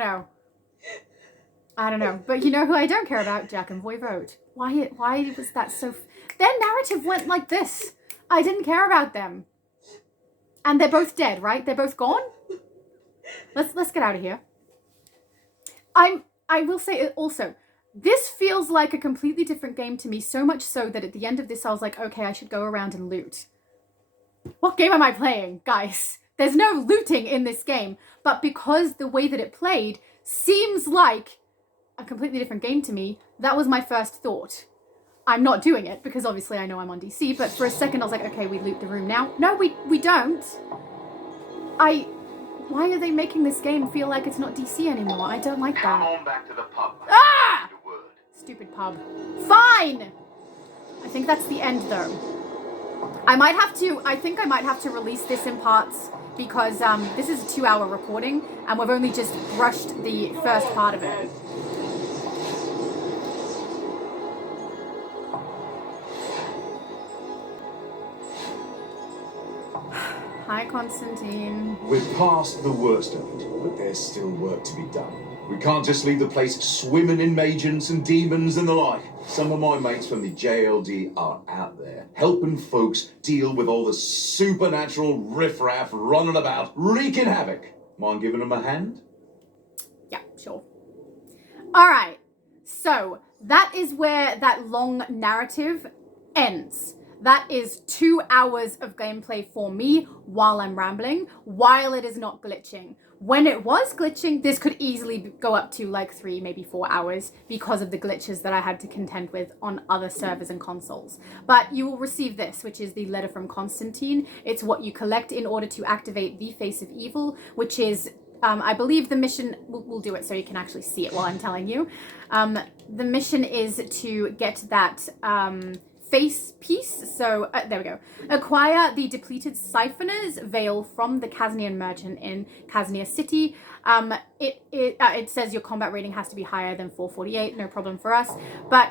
know. But you know who I don't care about? Jack and Voivode. Why was that so... Their narrative went like this. I didn't care about them. And they're both dead, right? They're both gone? Let's get out of here. I will say also, this feels like a completely different game to me, so much so that at the end of this I was like, okay, I should go around and loot. What game am I playing, guys? There's no looting in this game, but because the way that it played seems like a completely different game to me, that was my first thought. I'm not doing it because obviously I know I'm on DC, but for a second I was like, okay, we loot the room now. No, we don't. Why are they making this game feel like it's not DC anymore? I don't like that. Come on back to the pub. Ah! Stupid pub. Fine! I think that's the end though. I think I might have to release this in parts because this is a 2-hour recording and we've only just brushed the first part of it. Hi, Constantine. We're past the worst of it, but there's still work to be done. We can't just leave the place swimming in magians and demons and the like. Some of my mates from the JLD are out there, helping folks deal with all the supernatural riffraff running about, wreaking havoc. Mind giving them a hand? Yeah, sure. All right. So that is where that long narrative ends. That is 2 hours of gameplay for me while I'm rambling, while it is not glitching. When it was glitching, this could easily go up to like 3, maybe 4 hours because of the glitches that I had to contend with on other servers and consoles. But you will receive this, which is the letter from Constantine. It's what you collect in order to activate the Face of Evil, which is, I believe the mission, we'll do it so you can actually see it while I'm telling you. The mission is to get that face piece. So there we go. Acquire the depleted Siphoner's veil from the Kaznian merchant in Kaznia City. It says your combat rating has to be higher than 448. No problem for us. But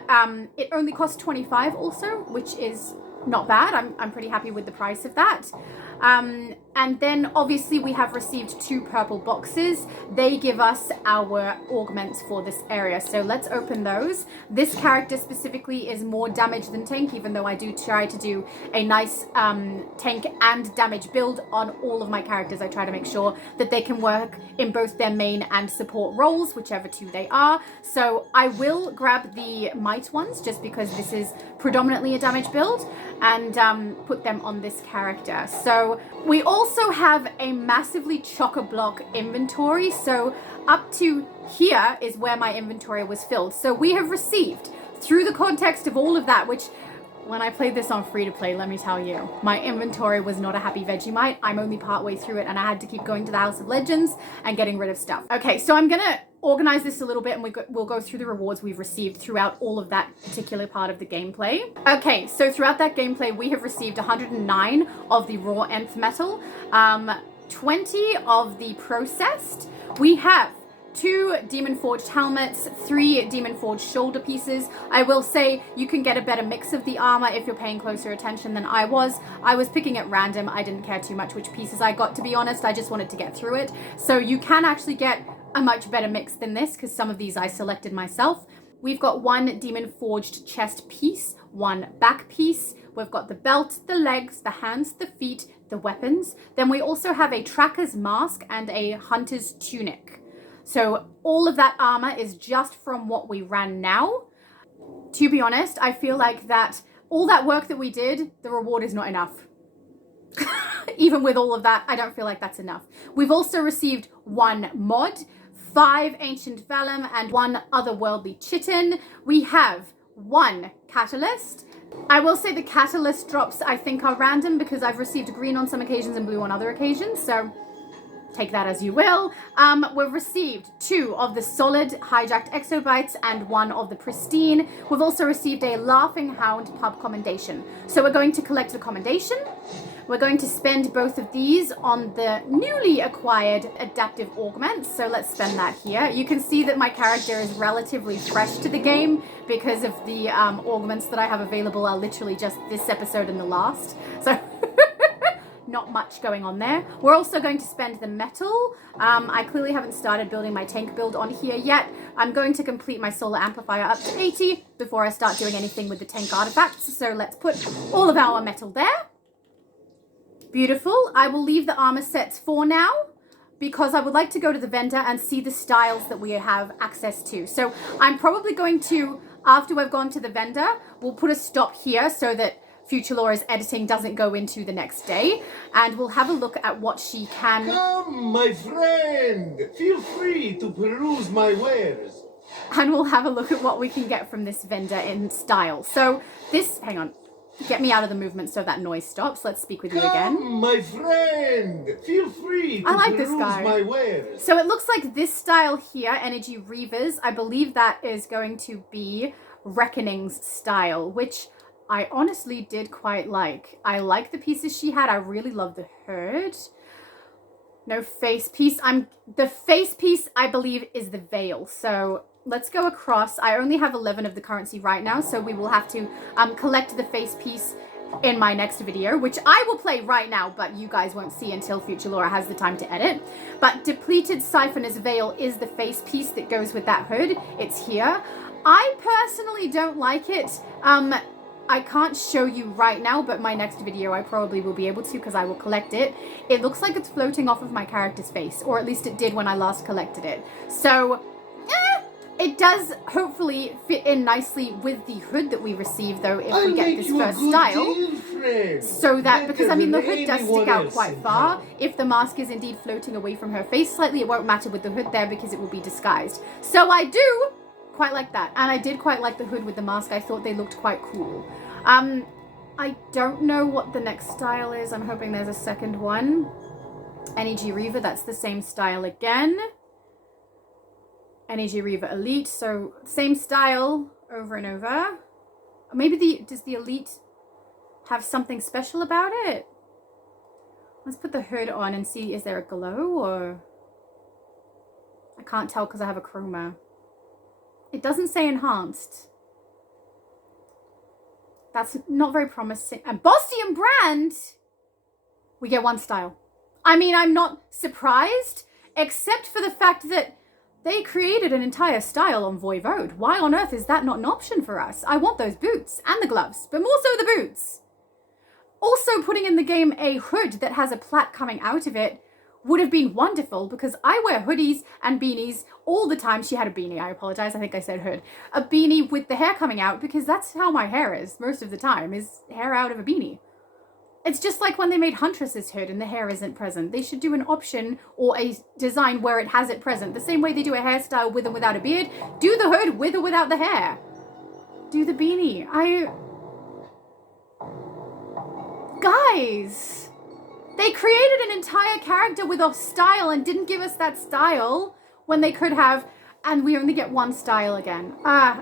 it only costs 25 also, which is not bad. I'm pretty happy with the price of that. And then obviously we have received 2 purple boxes. They give us our augments for this area. So let's open those. This character specifically is more damage than tank, even though I do try to do a nice tank and damage build on all of my characters. I try to make sure that they can work in both their main and support roles, whichever 2 they are. So I will grab the might ones just because this is predominantly a damage build, and put them on this character. So we also have a massively chock-a-block inventory. So up to here is where my inventory was filled. So we have received, through the context of all of that, which when I played this on free-to-play, let me tell you, my inventory was not a happy Vegemite. I'm only partway through it and I had to keep going to the House of Legends and getting rid of stuff. Okay, so I'm gonna organize this a little bit and we'll go through the rewards we've received throughout all of that particular part of the gameplay. Okay, so throughout that gameplay, we have received 109 of the raw nth metal, 20 of the processed. We have 2 demon forged helmets, 3 demon forged shoulder pieces. I will say you can get a better mix of the armor if you're paying closer attention than I was. I was picking at random. I didn't care too much which pieces I got, to be honest. I just wanted to get through it. So you can actually get a much better mix than this because some of these I selected myself. We've got 1 demon forged chest piece, 1 back piece. We've got the belt, the legs, the hands, the feet, the weapons. Then we also have a tracker's mask and a hunter's tunic. So all of that armor is just from what we ran now. To be honest, I feel like that all that work that we did, the reward is not enough. Even with all of that, I don't feel like that's enough. We've also received 1 mod, 5 ancient vellum, and 1 otherworldly chitin. We have 1 catalyst. I will say the catalyst drops I think are random because I've received green on some occasions and blue on other occasions, so take that as you will. We've received 2 of the solid hijacked exobites and 1 of the pristine. We've also received a laughing hound pub commendation. So we're going to collect the commendation. We're going to spend both of these on the newly acquired adaptive augments. So let's spend that here. You can see that my character is relatively fresh to the game because of the augments that I have available are literally just this episode and the last. So not much going on there. We're also going to spend the metal. I clearly haven't started building my tank build on here yet. I'm going to complete my solar amplifier up to 80 before I start doing anything with the tank artifacts. So let's put all of our metal there. Beautiful. I will leave the armor sets for now because I would like to go to the vendor and see the styles that we have access to. So I'm probably going to, after we've gone to the vendor, we'll put a stop here so that Future Laura's editing doesn't go into the next day, and we'll have a look at what she can. Come, my friend, feel free to peruse my wares. And we'll have a look at what we can get from this vendor in style. So this, hang on, get me out of the movement so that noise stops. Let's speak with you again. Come, my friend, feel free to I like this peruse guy. my wares. So it looks like this style here, Energy Reavers, I believe that is going to be Reckoning's style, which I honestly did quite like. I like the pieces she had. I really love the hood. No face piece. The face piece, I believe, is the veil. So let's go across. I only have 11 of the currency right now, so we will have to collect the face piece in my next video, which I will play right now, but you guys won't see until Future Laura has the time to edit. But Depleted Siphoner's Veil is the face piece that goes with that hood. It's here. I personally don't like it. I can't show you right now, but my next video I probably will be able to because I will collect it. It looks like it's floating off of my character's face, or at least it did when I last collected it. So, it does hopefully fit in nicely with the hood that we receive, though, if we get this first style. So that, because I mean, the hood does stick out quite far. If the mask is indeed floating away from her face slightly, it won't matter with the hood there because it will be disguised. So I do quite like that, and I did quite like the hood with the mask. I thought they looked quite cool. I don't know what the next style is. I'm hoping there's a second one. Energy Reaver, that's the same style again. Energy Reaver Elite, so same style over and over. Maybe does the Elite have something special about it? Let's put the hood on and see, is there a glow, or I can't tell because I have a chroma. It doesn't say enhanced. That's not very promising. And Bostian Brand! We get one style. I mean, I'm not surprised, except for the fact that they created an entire style on Voivode. Why on earth is that not an option for us? I want those boots and the gloves, but more so the boots. Also, putting in the game a hood that has a plait coming out of it would have been wonderful, because I wear hoodies and beanies all the time. She had a beanie, I apologize, I think I said hood. A beanie with the hair coming out, because that's how my hair is most of the time, is hair out of a beanie. It's just like when they made Huntress's hood and the hair isn't present. They should do an option or a design where it has it present. The same way they do a hairstyle with or without a beard. Do the hood with or without the hair. Do the beanie. Guys! They created an entire character with a style and didn't give us that style when they could have, and we only get one style again.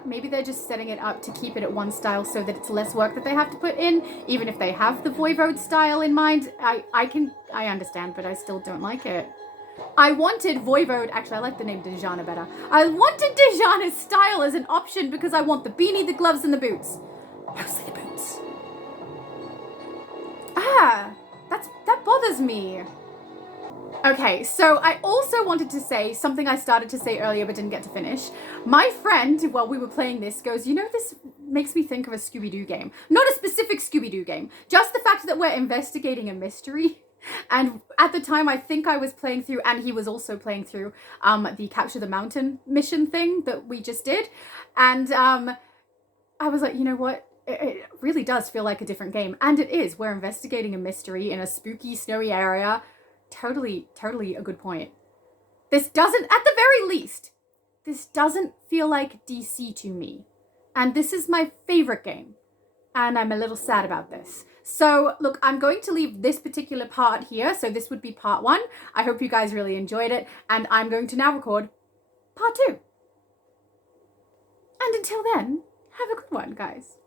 Maybe they're just setting it up to keep it at one style so that it's less work that they have to put in, even if they have the Voivode style in mind. I understand, but I still don't like it. I wanted Voivode, actually I like the name Dejana better. I wanted Dejana's style as an option because I want the beanie, the gloves, and the boots. Mostly the boots. That bothers me. Okay, so I also wanted to say something I started to say earlier but didn't get to finish. My friend, while we were playing this, goes, you know, this makes me think of a Scooby-Doo game. Not a specific Scooby-Doo game, just the fact that we're investigating a mystery. And at the time, I think I was playing through, and he was also playing through, the Capture the Mountain mission thing that we just did. And I was like, you know what? It really does feel like a different game. And it is. We're investigating a mystery in a spooky, snowy area. Totally a good point. This doesn't, at the very least, this doesn't feel like DC to me. And this is my favorite game. And I'm a little sad about this. So, look, I'm going to leave this particular part here. So this would be part 1. I hope you guys really enjoyed it. And I'm going to now record part 2. And until then, have a good one, guys.